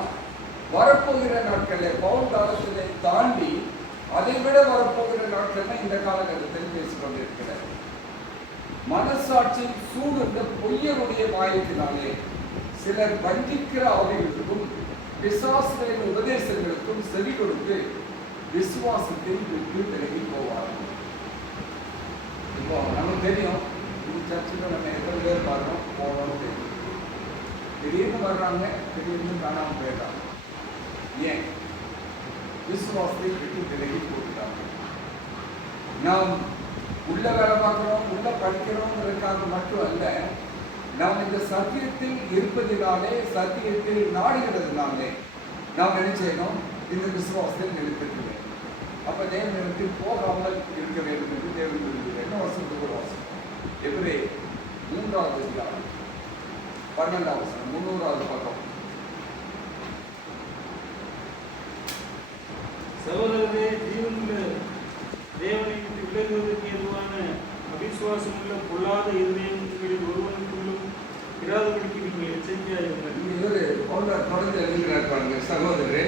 வரப்போகிற நாட்கள்ல, பவுல் காலத்திலே தாண்டி அதை விட வரப்போகிற நாட்கள் இந்த காலகட்டத்தில் பேசிக் கொண்டிருக்கிறார். மனசாட்சி சூழ்ந்த பொய்யருடைய மாயத்தினாலே சிலர் வஞ்சிக்கிற ஆவிகளுக்கும் பிசாசுகளின் உபதேசங்களுக்கும் செவி கொடுத்து விசுவாசத்தில் விட்டு விலகி போவார்கள். இப்போ நமக்கு தெரியும், இந்த சர்ச்சுல நம்ம எத்தனை பேர் பார்க்கணும் போகணும் தெரியும். திடீர்னு வர்றாங்க, திடீர்னு காணாம போயிடுறாங்க. ஏன்? விசுவாசத்தை விட்டு விலகி போகிறாங்க. நாம் உள்ள வேலை பார்க்கிறோம், உள்ள படிக்கிறோம்ங்கிறதுக்காக மட்டும் அல்ல, நாம் இந்த சத்தியத்தில் இருப்பதினாலே, சத்தியத்தில் நாடுகிறதுனாலே நாம் என்ன செய்யணும்? இந்த விசுவாசத்தில் நிலைத்திருக்க வேண்டும். அப்ப தேவனிடத்தில் போகாமல் இருக்க வேண்டும் என்று தேவன் விரும்புகிறார். என்ன வசனத்துக்கு ஒரு வாசம்? எபிரேயர் 3வது அதிகாரம் 12ஆம் வசனம், 300வது பக்கம். சகோதரரே, ஜீவனுள்ள தேவனை விட்டு விலகுவதற்கு ஏதுவான அவிசுவாசமுள்ள பொல்லாத இருதயம் உங்களில் ஒருவனுக்குள்ளும் இராதபடிக்கு நீங்கள் எச்சரிக்கையாயிருங்கள். தொடர்ந்து எழுதுகிறார் பாருங்க. சகோதரரே,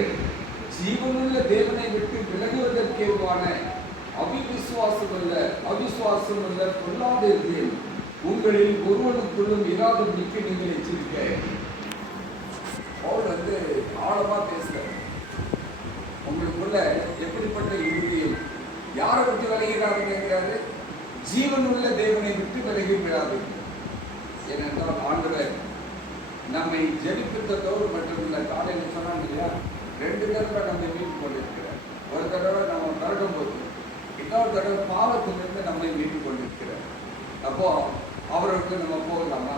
ஜீவனுள்ள தேவனை விட்டு விலகுவதற்கு ஏதுவான அவிசுவாசம் உள்ள பொல்லாத இருதயம் உங்களில் ஒருவனுக்குள்ளும் இராதபடிக்கு நீங்கள் எச்சரிக்கை. பவுல் வந்து ஆழமா பேசுறார். உங்களுக்குள்ள எப்படிப்பட்ட இருதயம் யாரை விட்டு விலகிறாருங்கிறாரு? ஜீவனுள்ள தேவனை விட்டு விலகி விடாது. ஏனென்றால் ஆண்டவர் நம்மை ஜெபித்ததோடு மட்டுமில்ல, காலையில் சொன்னாங்க இல்லையா, 2 தடவை நம்மை மீட்டு கொண்டிருக்கிறார். ஒரு தடவை நம்ம நரகம் போது, இன்னொரு தடவை பாவத்திலிருந்து நம்மை மீட்டு கொண்டிருக்கிறார். அப்போ அவருக்கு நம்ம போகலாமா?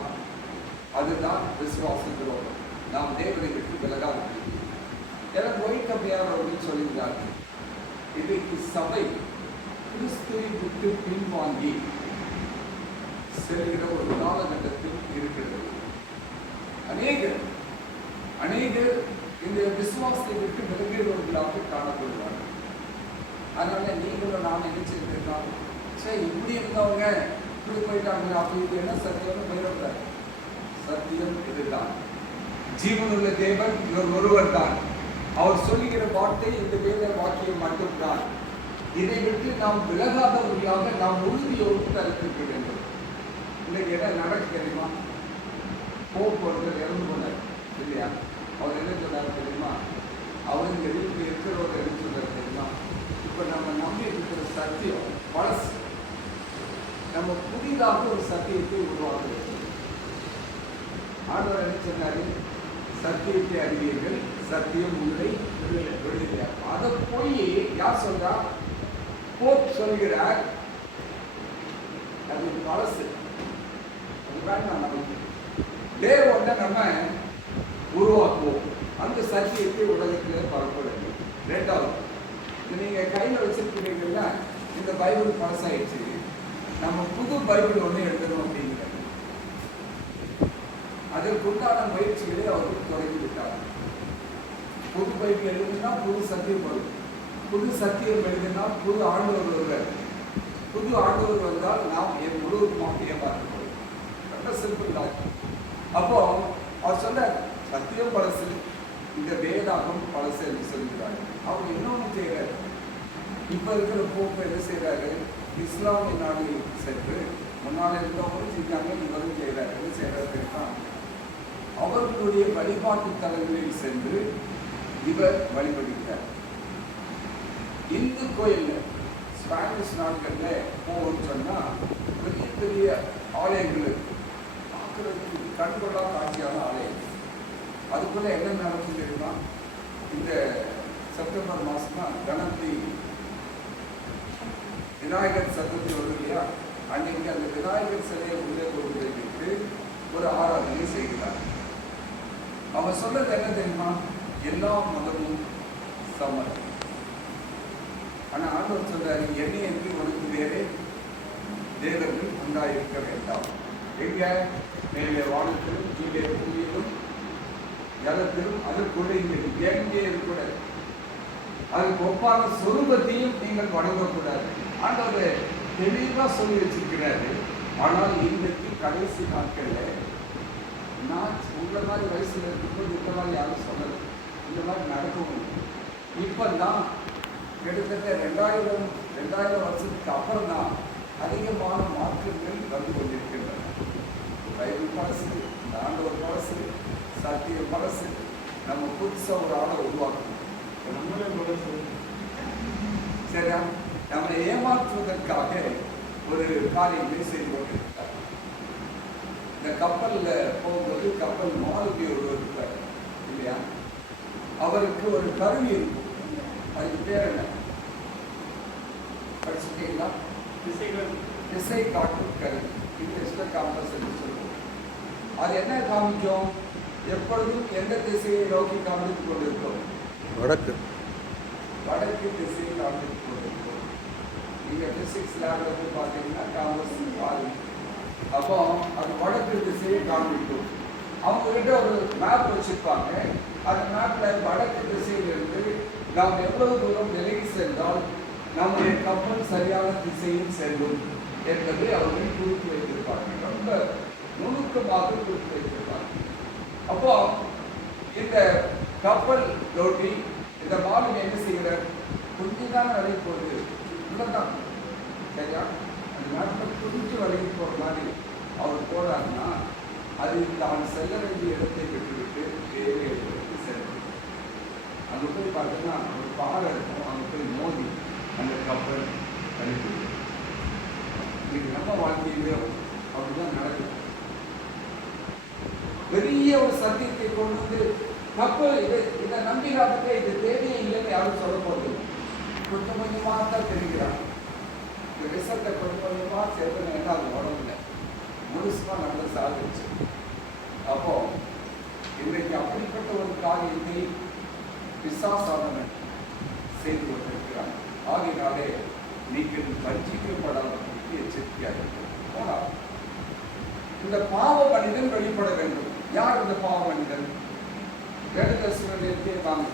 அதுதான் விசுவாசத்தோடு நாம் தேவனை விட்டு விலகாது. எனக்கு ஒய்கப்பையார் அப்படின்னு சொல்லியிருந்தார்கள், இன்றைக்கு சபை கிறிஸ்துவை விட்டு பின்வாங்கி செல்கிற ஒரு காலகட்டத்தில் இருக்கிறது. அநேகர் இந்த விசுவாசத்தை விட்டு விலகிறவர்களாக காணப்படுவார்கள். அதனால நீங்களும் நான் நினைச்சிருக்கோம், சரி இப்படி இருந்தவங்க இப்படி போயிட்டாங்க, அப்படி என்ன சத்தியம்னு போயிடக்கூடாது. சத்தியம் இதுதான், ஜீவனுள்ள தேவன் இவர் ஒருவர் தான். அவர் சொல்லுகிற வார்த்தை இந்த வேத வாக்கியம் மட்டும்தான். இதை விட்டு நாம் விலகாதவர்களாக நாம் உறுதியோடு தரித்திருக்க வேண்டும். இன்னைக்கு என்ன நடக்கு தெரியுமா? போப் ஒருத்தர் இறந்து போனார் இல்லையா? அவர் என்ன சொன்னார் தெரியுமா? அவர் இந்த வீட்டில் இருக்கிறவர் என்ன சொல்றாரு தெரியுமா? இப்ப நம்ம நம்பி இருக்கிற சத்தியம் பழசு, நம்ம புதிதாக ஒரு சத்தியத்தை உருவாக்க. ஆண்டவர் என்ன சொன்னாரு? சத்தியத்தை அறிவீர்கள், சத்தியம் உங்களை விடுதலையார். அதை போய் யார் சொல்றா? போப் சொல்கிறார். அது பழசு, அது வேண்டாம். நமக்கு தேவனை நம்ம உருவாக்குவோம், அந்த சத்தியத்தை உலகத்தில் பரப்ப வேண்டும். 2வது, நீங்க கையில் வச்சிருக்கிறீங்கன்னா இந்த பைபிள் பழசாயிடுச்சு, நம்ம புது பைபிள் ஒன்று எழுதணும் அப்படிங்கிறது. அதற்குண்டான முயற்சிகளை அவருக்கு தொடங்கி விட்டார். புது பைபிள் எழுதுனா புது சத்தியம் வரும், புது சத்தியம் எழுதினா புது ஆண்டவர் வருவார். புது ஆண்டவர் வந்தால் நாம் என் முழுவதுமாக ஏமாற்றப்படும். ரொம்ப சிம்பிள் தான். அப்போ அவர் சொன்ன சத்தியம் பழசு, இந்த வேதாகம் பழசு என்று சொல்கிறார். அவர் இன்னொன்று செய்கிறார். இப்ப இருக்கிற போக்கு என்ன செய்யறாரு? இஸ்லாமிய நாடு சென்று முன்னாள் இருந்தவங்களும் செஞ்சாங்க, இவரும் செய்கிறார். என்ன செய்யறாருன்னா, அவர்களுடைய வழிபாட்டு தலங்களில் சென்று இவர் வழிபடுகிறார். இந்து கோயில் ஸ்பானிஷ் நாட்கள்ல போகணும்னு சொன்னா பெரிய பெரிய ஆலயங்கள் பார்க்கறதுக்கு கண்கொள்ளா காட்சியான ஆலயங்கள். அதுக்குள்ள என்ன நடக்கும் தெரியுமா? இந்த செப்டம்பர் மாசம்னா கணபதி விநாயகர் சதுர்த்தி வருது இல்லையா? அன்னைக்கு அந்த விநாயகர் சிலையை உள்ளே கொண்டு வைத்து ஒரு ஆராதனை செய்கிறார். அவன் சொல்றது என்ன தெரியுமா? எல்லா மதமும் சமம். ஆனா ஆண்டவர் சொல்றாரு, என்னை என்று உனக்கு வேறே தேவர்கள் உண்டாயிருக்க வேண்டாம். எங்க? மேலே வானத்திலும் கீழே பூமியிலும் ஜலத்திலும் அதற்குள்ளே எங்கே இருக்கக்கூடாது. அதுக்கு ஒப்பான சொரூபத்தையும் நீங்கள் வணங்கக்கூடாது. ஆண்டவர் தெளிவா சொல்லி வச்சிருக்கிறாரு. ஆனால் இன்றைக்கு கடைசி நாட்கள்ல நான் உங்களை மாதிரி வயசுல இருக்கும்போது இந்த மாதிரி யாரும் சொல்லலை, இந்த மாதிரி நடக்கவும். இப்பதான் கிட்டத்தட்ட 2000 வருஷத்துக்கு அப்புறம் தான் அதிகமான மாற்றங்கள் வந்து கொண்டிருக்கின்றன. பைபிள் பழசு, இந்த ஆண்டவர் பழசு, சத்திய பழசு. நம்ம புதுசா ஒரு ஆளை உருவாக்கணும். நம்மளே பழசு. சரியா? நம்மளை ஏமாற்றுவதற்காக ஒரு காரியங்களை செய்து கொண்டிருக்கிறார். இந்த கப்பல்ல போகும்போது கப்பல் மாலுமி ஒருவர் இருப்பார் இல்லையா? அவருக்கு ஒரு கருவி இருக்கும். அதுக்கு பேர் என்ன படிச்சுட்டீங்களா? திசை காட்டும் கருவி. இங்கிலீஷ்ல காம்பஸ் என்று சொல்லுவோம். அது என்ன காமிக்கும்? எப்பொழுதும் எந்த திசையை நோக்கி காமித்துக் கொண்டிருக்கும்? வடக்கு திசையை காமித்துக் கொண்டிருக்கும். நீங்க பிசிக்ஸ் லேப்ல போய் பார்த்தீங்கன்னா காம்பஸ் பாருங்க. அப்போ அது வடக்கு திசையை காண்பிக்கும். அவங்க கிட்ட ஒரு மேப் வச்சிருப்பாங்க. அந்த மேப்ல வடக்கு திசையிலிருந்து நாம் எவ்வளவு தூரம் விலகி சென்றால் நம்முடைய கப்பல் சரியான திசையில் செல்லும் என்பதை அவர்கள் குறித்து வைத்திருப்பாங்க. ரொம்ப நுணுக்கமாக குறித்து வைத்திருப்பாங்க. அப்போ இந்த கப்பல் லோட்டி இந்த மாலுமி என்ன செய்கிறார்? கொஞ்சம் தான் விலகி போகுது, உள்ளதான் சரியா? அந்த நாட்டில் கொஞ்சம் விலகி போகிற மாதிரி அவர் போறாருன்னா அது தான் செல்ல வேண்டிய இடத்தை விட்டுவிட்டு வேறு இடத்துக்கு செல்லும். அங்கே போய் பார்த்தீங்கன்னா ஒரு பாறை இருக்கும், அங்கே போய் மோதி அந்த கப்பல் கழிவு. இது நம்ம வாழ்க்கையிலே அப்படிதான் நடக்குது. பெரிய ஒரு சத்தியத்தை கொண்டு வந்து தப்பு இதை நம்பி காத்துட்டு இது தேவையே இல்லைன்னு யாரும் சொல்ல போறது. கொஞ்சம் கொஞ்சமா தான் தெரிகிறாங்க. இந்த ரிசல்ட்டை கொஞ்சம் கொஞ்சமா சேர்த்து அது உடம்புல முழுசுமா நடந்து சாதிச்சு. அப்போ இன்றைக்கு அப்படிப்பட்ட ஒரு காரியத்தை பிசாசானவன் செய்து கொண்டிருக்கிறான். ஆகினாலே நீங்கள் வஞ்சிக்கப்படாதவர்களுக்கு எச்சரிக்கையாக போனால் இந்த பாவ மனிதன் வெளிப்பட வேண்டும். யார் இந்த பாவ மனிதன்? வேததர்சனத்திலே நாம்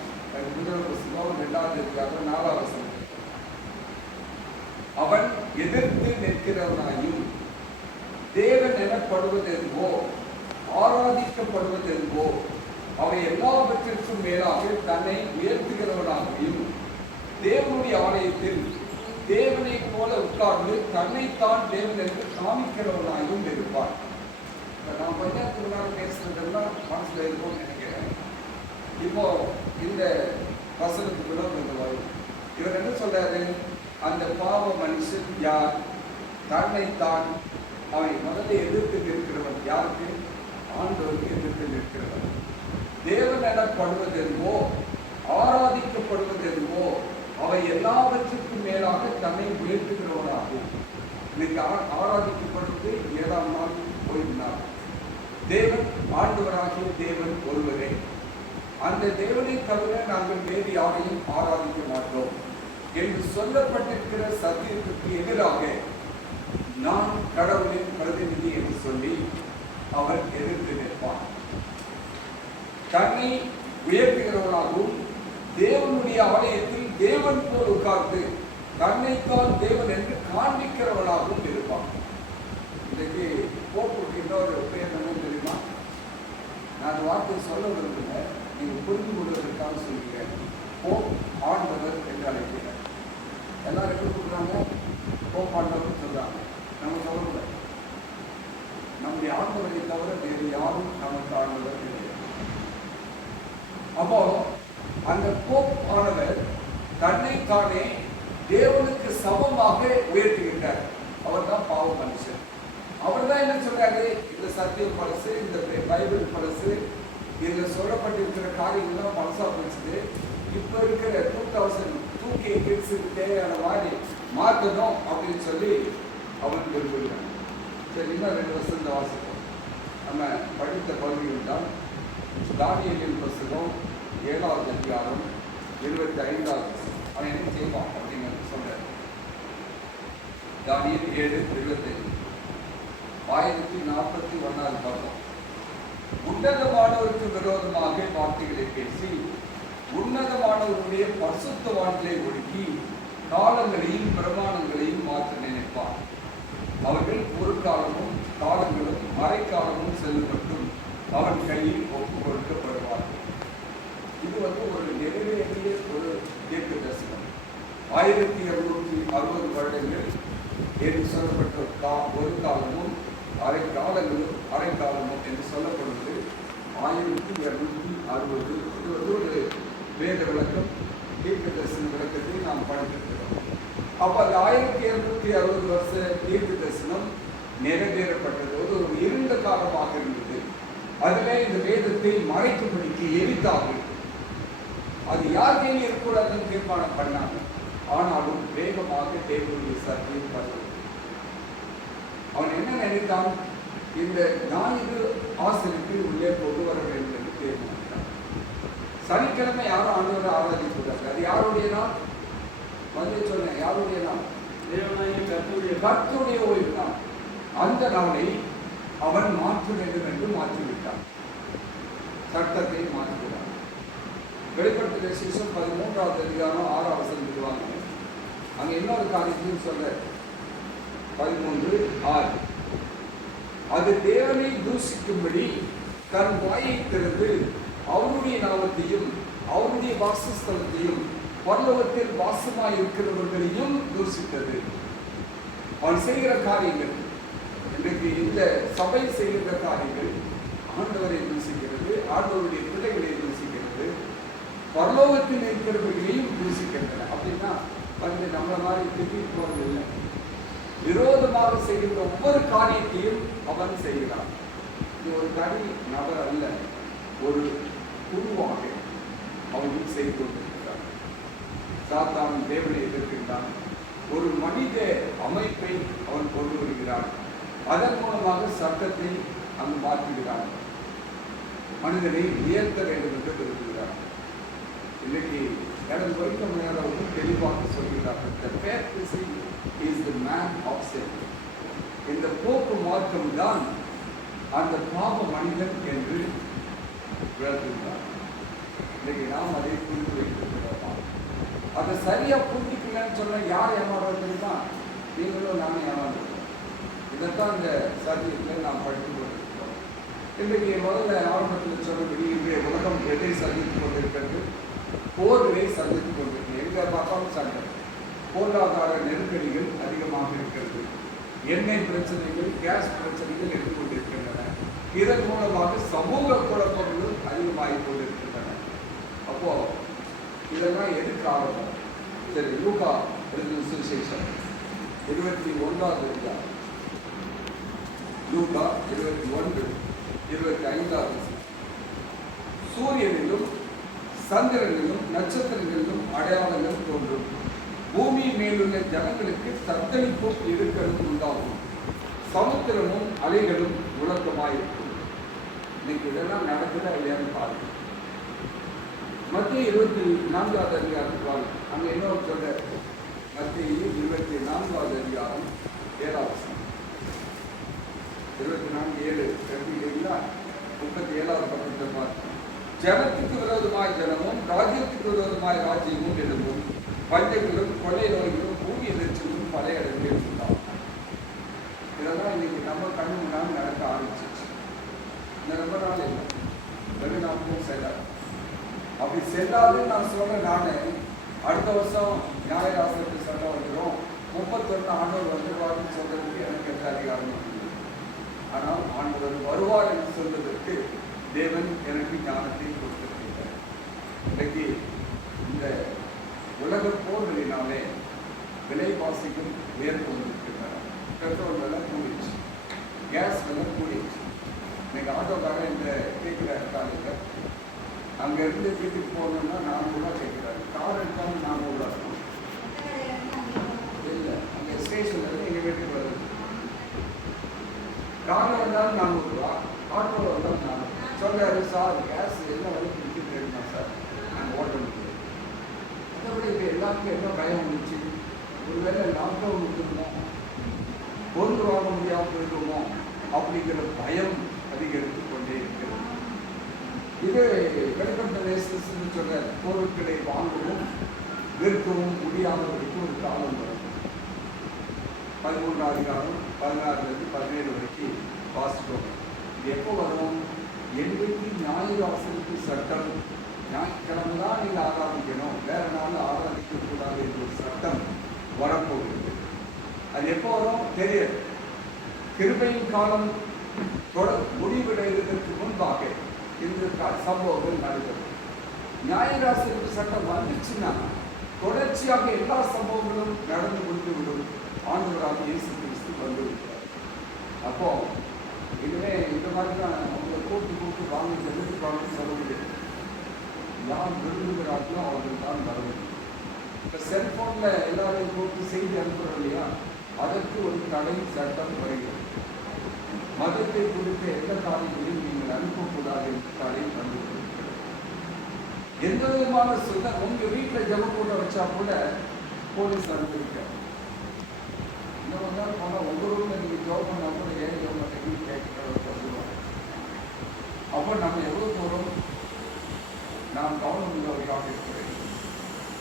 முதல் புத்தகம் 2வது அதிகாரம் 4வது வசனம். அவன் எதிர்த்து நிற்கிறவனாயும் தேவன் எனப்படுவதென்போ ஆராதிக்கப்படுவதென்போ அவை எல்லாவற்றிற்கும் மேலாக தன்னை உயர்த்துகிறவனாகவும் தேவனுடைய ஆலயத்தில் தேவனை போல உட்கார்ந்து தன்னைத்தான் தேவன் என்று காமிக்கிறவனாயும் இருப்பான். நான் பஞ்சாயத்து முன்னாடி பேசுறதெல்லாம் மனசுல இருக்கும்னு நினைக்கிறேன். இப்போ இந்த வசனத்துக்குள்ள கொஞ்சம் வரும். இவர் என்ன சொல்றாரு? அந்த பாவ மனுஷன் யார்? தன்னைத்தான் அவனை முதல்ல எதிர்த்து நிற்கிறவன். யாருக்கு? ஆண்டவருக்கு எதிர்த்து நிற்கிறவன். தேவன் எனப்படுவதென்போ ஆராதிக்கப்படுவதென்போ அவை எல்லாவற்றுக்கும் மேலாக தன்னை உயர்த்துகிறவனாகும். இன்னைக்கு ஆராதிக்கப்படுவது 7ஆம் நாள் போயிருந்தார். தேவன் ஆண்டவராகிய தேவன் ஒருவரே. அந்த தேவனை தவிர நாங்கள் வேறு யாரையும் ஆராதிக்க மாட்டோம் என்று சொல்லப்பட்டிருக்கிற சத்தியத்துக்கு எதிராக நான் கடவுளின் பிரதிநிதி என்று சொல்லி அவர் எதிர்த்து நிற்பார். தன்னை உயர்த்துகிறவனாகவும் தேவனுடைய ஆலயத்தில் தேவன் போல் உட்கார்ந்து தன்னைத்தான் தேவன் என்று காண்பிக்கிறவனாகவும் இருப்பான். இன்றைக்கு போப்புக்கு இன்னொரு பேர் என்ன தெரியுமா? நான் வார்த்தை சொல்ல விரும்பல, நீங்கள் புரிந்து கொள்வதற்காக சொல்கிறேன். போப் ஆண்டவர் என்று அழைக்கிறார். எல்லாரும் எப்படி சொல்றாங்க? போப் ஆண்டவர் சொல்றாங்க. நம்ம சொல்லக்கூடாது. நம்முடைய ஆண்டவரை தவிர வேறு யாரும் நமக்கு ஆண்டவர் கிடையாது. அப்போ அந்த போப் ஆனவர் தன்னைத்தானே தேவனுக்கு சமமாக உயர்த்துகின்றார். அவர் தான் பாவ மனுஷன். அவர் தான் என்ன சொல்றாரு? இந்த சத்தியம் பழசு, இந்த பைபிள் பழசு, இதுல சொல்லப்பட்டிருக்கிற காரியங்கள்லாம் பழசா போச்சுது. இப்ப இருக்கிற 2002K கிட்ஸுக்கு தேவையான மாதிரி மாற்றணும் அப்படின்னு சொல்லி அவன் விரும்புகிறான். சரி, இன்னும் 2 வருஷம் வாசிப்போம். நம்ம படித்த பகுதிகள் தான் தானியேலின் புத்தகம் 7வது அதிகாரம் 25வது. அவன் என்ன செய்வான் அப்படின்னு சொல்றாரு. தானியேல் 7:25. 1041வது பக்கம். உன்னதமானவருக்கு விரோதமாக வார்த்தைகளை பேசி உன்னதமானவருடைய பரிசுத்தவான்களை ஒடுக்கி காலங்களையும் பிரமாணங்களையும் மாற்ற நினைப்பார். அவர்கள் ஒரு காலமும் காலங்களும் மறைக்காலமும் செல்லப்பட்டும் அவன் கையில் ஒப்பு கொடுக்கப்படுவார்கள். இது ஒரு நிறைவேறிய ஒரு தீர்க்க தரிசனம். 1260 வருடங்கள் என்று சொல்லப்பட்ட ஒரு காலமும் அரைக்காலமும் என்று சொல்லப்படுவது 1260. இது ஒரு வேத விளக்கம், தீர்க்க தரிசன விளக்கத்தை நாம் படித்திருக்கிறோம். அப்ப அந்த 1260 வருஷ தீர்க்க தரிசனம் நிறைவேறப்பட்டது. ஒரு இருண்ட காலமாக இருந்தது. அதிலே இந்த வேதத்தை மறைக்கும்படிக்கு எரித்தார்கள். அது யார் கையில் இருக்கக்கூடாதுன்னு தீர்மானம் பண்ணாங்க. ஆனாலும் வேகமாக தேவனுடைய சத்தியம் பரவும். அவன் என்ன நினைத்தான்? இந்த ஞாயிறு ஆசிரியருக்கு உள்ளே கொண்டு வர வேண்டும் என்று தீர்மானித்தான். சனிக்கிழமை யாரும் ஆண்டவரை ஆராதிக்கிறாங்க. அது யாருடைய நாள்? வந்து சொன்னேன், யாருடைய நாள்? கர்த்தருடைய ஓய்வு நாள். அந்த நாளை அவன் மாற்ற வேண்டும் என்று மாற்றிவிட்டான். சட்டத்தை மாற்றுகிறான். வெளிப்படுத்தின விசேஷம் 13வது அதிகாரம் 6வது வசனம் வாங்க. அங்க இன்னொரு காரியத்தையும் சொல்ல 13:6. அது தேவனை தூஷிக்கும்படி தன் வாயை திறந்து அவருடைய நாமத்தையும் அவருடைய வாசஸ்தலத்தையும் பரலோகத்தில் வாசமாய் இருக்கிறவர்களையும் தூஷித்தது. அவன் செய்கிற காரியங்கள், இன்றைக்கு இந்த சபை செய்கிற காரியங்கள் ஆண்டவரை தூசிக்கிறது, ஆண்டவருடைய பிள்ளைகளை தூசிக்கிறது, பரலோகத்தில் இருக்கிறவர்களையும் தூசிக்கின்றன. அப்படின்னா வந்து நம்மள மாதிரி திட்டிட்டு போறது இல்லை. விரோதமாக செய்கின்ற ஒவ்வொரு காரியத்தையும் அவன் செய்கிறான். இது ஒரு தனி நபர் அல்ல, ஒரு குழுவாக அவன் செய்து கொண்டிருக்கிறான். சாத்தான் தேவனை எதிர்க்கின்றான். ஒரு மனித அமைப்பை அவன் கொண்டு வருகிறான். அதன் மூலமாக சட்டத்தை அங்கு மாற்றுகிறான். மனிதனை உயர்த்த வேண்டும் என்று விரும்புகிறார். இன்னைக்கு கடந்த வரைக்கும் நேரம் தெளிவாக சொல்கிறார்கள். The Pharisee is the man of sin. இந்த போக்கு மாற்றம் தான் அந்த பாவ மனிதன் என்று விளக்குகிறார். இன்னைக்கு நாம் அதை புரிந்து வைத்திருக்கிறோம். அதை சரியா புரிஞ்சுக்கலன்னு சொன்ன யார் ஏமாறுவதுன்னா நீங்களும் நானும் ஏமாந்துருக்கோம். இதைத்தான் இந்த சத்தியத்தில் நாம் படித்து கொண்டிருக்கிறோம். இன்றைக்கு முதல்ல ஆரம்பத்தில் சொன்னபடி இன்றைய உலகம் எதை சந்தித்துக் கொண்டிருக்கிறது? போர்களை சந்தித்துக் கொண்டிருக்கிறது. எங்க பார்த்தாலும் சண்டை, பொருளாதார நெருக்கடிகள் அதிகமாக இருக்கிறது. எண்ணெய் பிரச்சனைகள், கேஸ் பிரச்சனைகள் இருந்து கொண்டிருக்கின்றன. இதன் மூலமாக சமூக குழப்பங்களும் அதிகமாகிக் கொண்டிருக்கின்றன. அப்போ இதெல்லாம் எதுக்கு ஆரம்பம்? சரி, லூக்கா எழுதின சுவிசேஷம் 21வது அதிகாரம், லூக்கா 21:25. சூரியனிலும் சந்திரனிலும் நட்சத்திரங்களிலும் அடையாளங்கள் தோன்றும். பூமி மேலுள்ள ஜனங்களுக்கு தத்தளிப்பும் இருக்கிறது உண்டாகும். சமுத்திரமும் அலைகளும் முழக்கமாயிருக்கும். இன்னைக்கு இதெல்லாம் நடக்குதா இல்லையான்னு பாருங்க. மத்திய 24வது அதிகாரம் அங்க இன்னொரு சொல்ற, மத்திய 24வது அதிகாரம் 7வது 24:7 கல்வியிலா 37வது பக்கத்தை பார்த்து, ஜனத்துக்கு விரோதமாய் ஜனமும் ராஜ்யத்துக்கு விரோதமாய் ராஜ்யமும் எழும்பும். பஞ்சங்களும் கொள்ளை நோய்களும் பூமி எதிர்ச்சியும் பல இடங்களில் உண்டாகும். இதெல்லாம் இன்னைக்கு நம்ம கண்ணு முன்னாடி நடக்க ஆரம்பிச்சிச்சு. இந்த ரொம்ப நாள் இல்லை, வெளிநாட்டுக்கும் செல்லாது. அப்படி செல்லாதுன்னு நான் சொல்றேன். நானு அடுத்த வருஷம் நியாயராசத்துக்கு சட்டம் வந்துடும், 31 ஆண்டவர் வந்துடுவார்னு சொல்றதுக்கு எனக்கு எந்த அதிகாரம் இல்லை. ஆனால் ஆண்டவர் வருவார் என்று சொல்வதற்கு தேவன் எனக்கு ஞானத்தை கொடுத்திருக்கிறார். இன்றைக்கு இந்த உலக போர்களினாலே விலைவாசிகள் உயர்ந்து கொண்டிருக்கின்றன. பெட்ரோல் விலை கூடிச்சு, கேஸ் விலை கூடிச்சு. இன்னைக்கு ஆட்டோக்காரன் இந்த கேட்கிற இருக்காங்க, அங்கேருந்து வீட்டுக்கு போகணும்னா 400 ரூபா கேட்குறாரு. கார் எடுத்தாலும் 400 ரூபா இருக்கும். இல்லை, அங்கே ஸ்டேஷன்லேருந்து எங்கள் வீட்டுக்கு வருது. காரில் வந்தாலும் 400 ரூபா, ஆட்டோவில் வந்தாலும் 400. சொல்கிறாரு, சார் கேஸ் என்ன வரைக்கும் விற்கிட்டு இருக்கா சார், நாங்கள் ஓட்ட முடியும். மற்றபடி இப்போ எல்லாருக்கும் என்ன பயம் வந்துச்சு? ஒருவேளை லாக்டவுன் இருக்குமோ, பொருள் வாங்க முடியாமல் இருக்குமோ அப்படிங்கிற பயம் அதிகரித்து கொண்டே இருக்கிறது. இது வெளிப்பட்ட தேசத்துன்னு சொல்ற, பொருட்களை வாங்கவும் விற்கவும் முடியாதவர்களுக்கு ஒரு காலம் வரும். 13வது அதிகாரம் 16லிருந்து 17 வரைக்கும் வாசிப்போம். இது எப்போ வரும்? என்றைக்கு ஞாயிறு சட்டம், ஞாயிற்றுக்கிழமை தான் நீங்கள் ஆராதிக்கணும், வேற நாள் ஆராதிக்க கூடாது என்ற ஒரு சட்டம் வரப்போகிறது. அது எப்போ வரும் தெரியாது. கிருபையின் காலம் முடிவடைவதற்கு முன்பாக இந்த சம்பவங்கள் நடைபெறும். ஞாயிறு சட்டம் வந்துச்சுன்னா தொடர்ச்சியாக எல்லா சம்பவங்களும் நடந்து முடிந்துவிடும். ஆண்டவராக இயேசு கிறிஸ்து வந்துவிட்டார். அப்போ இதுவே இந்த மாதிரி தான் அவங்களை கூப்பிட்டு வாங்க சொல்லிட்டு சொல்ல முடியாது. யார் விரும்புகிறார்களோ அவர்கள் தான் வர வேண்டும். இப்போ செல்போனில் எல்லாரையும் கூப்பிட்டு செய்தி அனுப்புகிறோம் இல்லையா, அதற்கு ஒரு தடை சட்டம் வருகிறது. மதத்தை குறித்த எந்த காரியங்களையும் நீங்கள் அனுப்பக்கூடாது என்று தடை கண்டுபிடிக்கிறது. எந்த விதமான உங்கள் வீட்டில் ஜபம் கூட வச்சா கூட போலீஸ் அனுப்பியிருக்காங்க. இன்னும் வந்தால் போனால் உங்கள் ரூமில் நீங்கள் ஜோப் பண்ணால் கூட ஏன் ஜோப் பண்ணுறீங்கன்னு கேட்க சொல்லுவாங்க. அப்போ நம்ம எவ்வளோ தூரம் நாம் கவனம் உள்ளவர்களாக இருக்கிறேன்.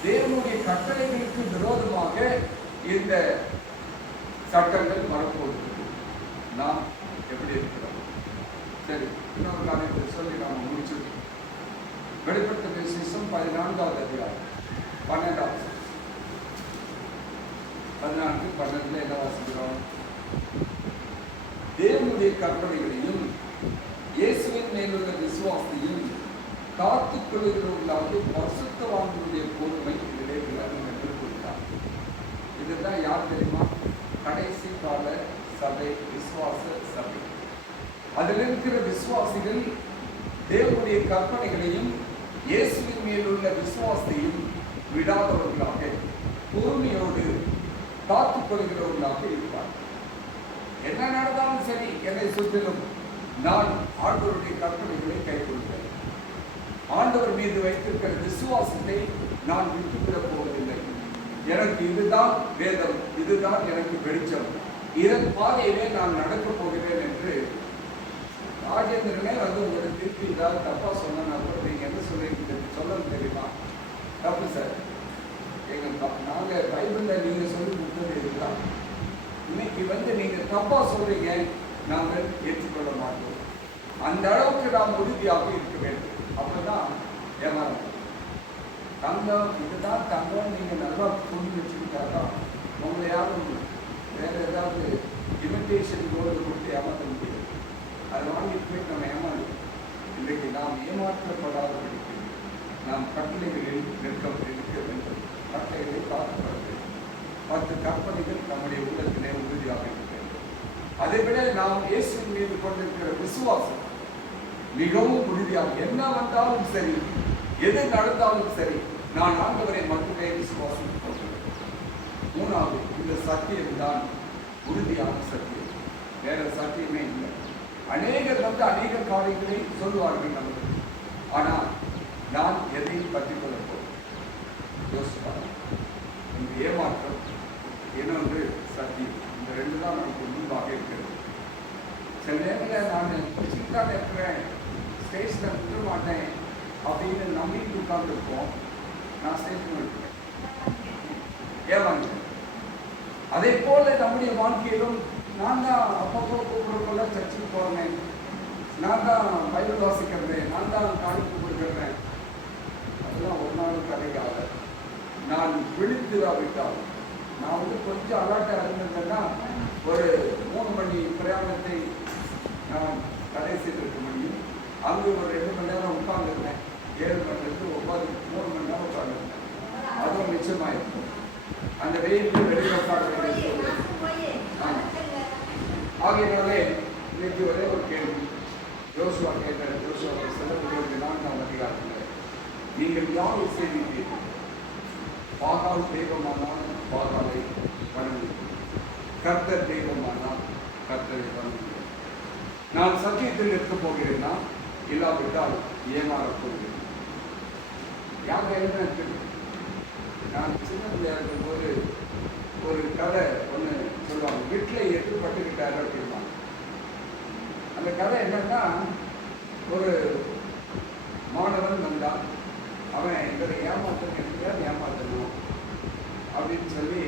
தேவனுடைய கட்டளைகளுக்கு விரோதமாக இந்த சட்டங்கள் வரப்போகிறது. நாம் எப்படி இருக்கிறோம்? சரி, இன்னொரு காரியத்தை சொல்லி நாம் முடிச்சிருக்கோம். வெளிப்பட்ட விசேஷம் 14வது அதிகாரம் 12வது 14-12 என்ன வாசிக்கிறோம்? தேவனுடைய கற்பனைகளையும் இயேசுவின் மேலுள்ள விசுவாசத்தையும் காத்துக் கொள்கிறவர்களாக பரிசுத்தவான்களுடைய பொறுமை இதிலே விளங்கும் என்று கூறினார். இதுதான் யார் தெரியுமா? கடைசி கால சபை, விசுவாச சபை. அதில் இருக்கிற விசுவாசிகள் தேவனுடைய கற்பனைகளையும் இயேசுவின் மேலுள்ள விசுவாசத்தையும் விடாதவர்களாக பொறுமையோடு காத்துக் கொள்கிறவர்களாக இருப்பார். என்ன நடந்தாலும் சரி, என்னை சுற்றிலும் நான் ஆண்டவருடைய கற்பனைகளை கைக்கொள்கிறேன். ஆண்டவர் மீது வைத்திருக்கிற விசுவாசத்தை நான் விட்டுவிடப் போவதில்லை. எனக்கு இதுதான் வேதம், இதுதான் எனக்கு வெளிச்சம், இதன் பாதையிலே நான் நடக்கப் போகிறேன் என்று ராஜேந்திரனே வந்து உங்களுக்கு திருப்பி ஏதாவது தப்பா சொன்னா கூட நீங்க என்ன சொல்றீங்க சொல்லணும் தெரியுமா? தப்பு சார், நாங்க பைபிள்ல நீங்க சொல்லி கொடுத்தது இதுதான். இன்னைக்கு வந்து நீங்க தப்பா சொல்றீங்க, நாங்கள் ஏற்றுக்கொள்ள மாட்டோம். அந்த அளவுக்கு நாம் உறுதியாக இருக்க வேண்டும். அப்பதான் ஏமாறும். தங்கம் இதுதான் தங்கம் நீங்க நல்லா புரிஞ்சு வச்சுக்கிட்டாக்கா உங்களை யாரும் வேற ஏதாவது இமிட்டேஷன் கோல்டு கொடுத்து ஏமாற்ற முடியாது. அதை வாங்கிட்டு போய் நம்ம ஏமாறும். இன்றைக்கு நாம் ஏமாற்றப்படாதபடிக்கு நாம் கட்டளைகளில் நிற்க வேண்டும். கட்டளைகளை காக்கப்பட வேண்டும். 10 கற்பனைகள் நம்முடைய உள்ளத்திலே உறுதியாக இருக்க வேண்டும். அதை விட நாம் இயேசுவின் மீது கொண்டிருக்கிற விசுவாசம் மிகவும் உறுதியாக, என்ன வந்தாலும் சரி, எது நடந்தாலும் சரி, நான் ஆண்டவரை மட்டுமே விசுவாசம் கொள்கிறேன். 3வது, இந்த சத்தியம் தான் உறுதியான சத்தியம், வேற சத்தியமே இல்லை. அநேகர் வந்து அநேக காரியங்களை சொல்லுவார்கள் நமக்கு, ஆனால் நான் எதையும் பற்றி கொள்ளப்போம் யோசிப்பாங்க. இந்த ஏமாற்றம், இன்னொன்று சத்தியம், இந்த 2 தான் நமக்கு முன்பாக இருக்கிறது. சில நேரத்தில் நான் பிடிச்சிட்டு தான் இருக்கிறேன், ஸ்டேஷனில் விட்டுற மாட்டேன் அப்படின்னு நம்பிட்டு உட்கார்ந்துருப்போம். நான் ஸ்டேஷன் இருக்கிறேன், ஏமாங்க. அதே போல நம்முடைய வாழ்க்கையிலும் நான் தான் அப்பப்போ கூப்பிடுறப்போல சர்ச்சுக்கு போகிறேன், நான் தான் பைபிள் வாசிக்கிறேன், நான் தான் காணிக்கு கொடுக்குறேன். அதெல்லாம் ஒரு நாள் கதைக்காக நான் விழித்துராவிட்டால், நான் வந்து கொஞ்சம் அலர்ட்டாக இருந்திருந்தேன்னா ஒரு 3 மணி பிரயாணத்தை நான் தடை செய்திருக்க முடியும். அங்கு ஒரு 2 மணி நேரம் உட்கார்ந்துருந்தேன். 7 மணிலேருந்து 3 மணி நேரம் உட்கார்ந்துருந்தேன். அதுவும் நிச்சயமாயிருக்கும். அந்த வெயிலுக்கு வெளியில் உட்கார வேண்டிய ஆகியனாலே இன்னைக்கு ஒரே ஒரு கேள்வி யோசுவா கேட்டார். யோசுவா செல்லக்கூடிய 4ஆம் அதிகாரத்தில் நீங்கள் யாரை செய்வீர்கள்? பாகால் தெய்வமானால் பாகாலை வணங்குங்கள், கர்த்தர் தெய்வமானால் கர்த்தரை வணங்குங்கள். நான் சத்தியத்தில் இருக்க போகிறேன்னா, இல்லாவிட்டால் ஏமாறப் போகிறேன். யார் என்ன இருக்குது? நான் சின்ன பிள்ளையா இருக்கும்போது ஒரு கதை ஒன்று சொல்லுவாங்க, வீட்டில் எதிர்பட்டுக்கிட்டாரு அப்படின்னா. அந்த கதை என்னன்னா, ஒரு மாணவன் வந்தான், அவன் எங்களை ஏமாற்றணும் அப்படின்னு சொல்லி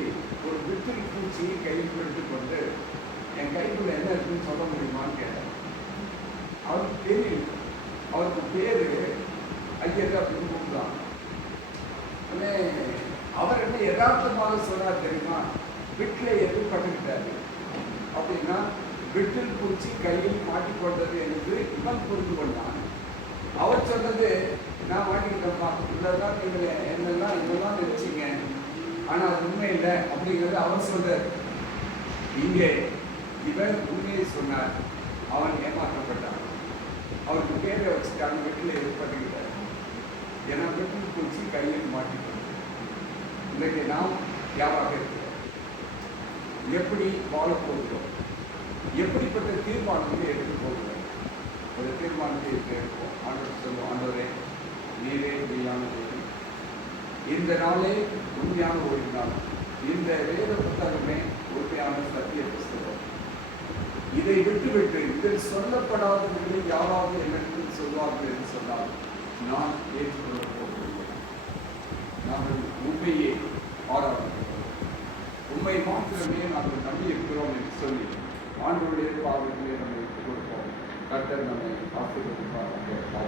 ஒரு விட்டில் பூச்சியை கையில் எடுத்துக்கொண்டு என் கைக்குள்ள என்ன இருக்குன்னு சொல்ல முடியுமான்னு கேட்டேன். அவருக்கு தெரியும், அவருக்கு பேரு ஐயர் அப்படின்னு கூப்பிடலாம். அவர் என்ன யதார்த்தமாக சொன்னார் தெரியுமா? வீட்டில் எதிர்பட்டுக்கிட்டாரு அப்படின்னா விட்டில் பூச்சி கையில் மாட்டிக்கொண்டது என்று இவன் புரிந்து கொண்டான். அவர் சொன்னது, நான் மாட்டிக்கிட்டப்பா, இதெல்லாம் நீங்கள் என்னெல்லாம் இதெல்லாம் நினைச்சிங்க, ஆனால் அது உண்மை இல்லை அப்படிங்கிறது அவர் சொல்றார். இங்கே இவன் உண்மையை சொன்னார், அவன் ஏமாற்றப்பட்டான். அவருக்கு பேரை வச்சுட்டாங்க, வீட்டில் எதிர்பட்டுக்கிட்டார். ஏன்னா விட்டில் பூச்சி கையில் மாட்டிக்கொண்டது. இன்றைக்கு நாம் யாராக இருக்கிறோம்? எப்படி வாழப்போகிறோம்? எப்படிப்பட்ட தீர்மானங்களை எடுத்து போகிறோம்? ஒரு தீர்மானத்தை எடுப்போம். ஆண்டவர் சொல்லுவோம், ஆண்டவரே நீரே உண்மையான தேவன், இந்த நாளே உண்மையான ஒரு நாள், இந்த வேத புத்தகமே உண்மையான சத்திய புத்தகம். இதை விட்டுவிட்டு இதில் சொல்லப்படாதவர்களை யாராவது என்னிடத்தில் சொல்வார்கள் என்று சொன்னால் நான் ஏற்றுக்கொள்ளப் போகிறேன். நாங்கள் உண்மையே ஆராய்கிறோம், உண்மை மாத்திரமே நாங்கள் நம்பி இருக்கிறோம் என்று சொல்லி ஆண்டவருடைய பார்வைகளை நம்ம எடுத்துக் கொடுப்போம். கர்த்தர் நம்மை ஆசீர்வதிப்பாராக.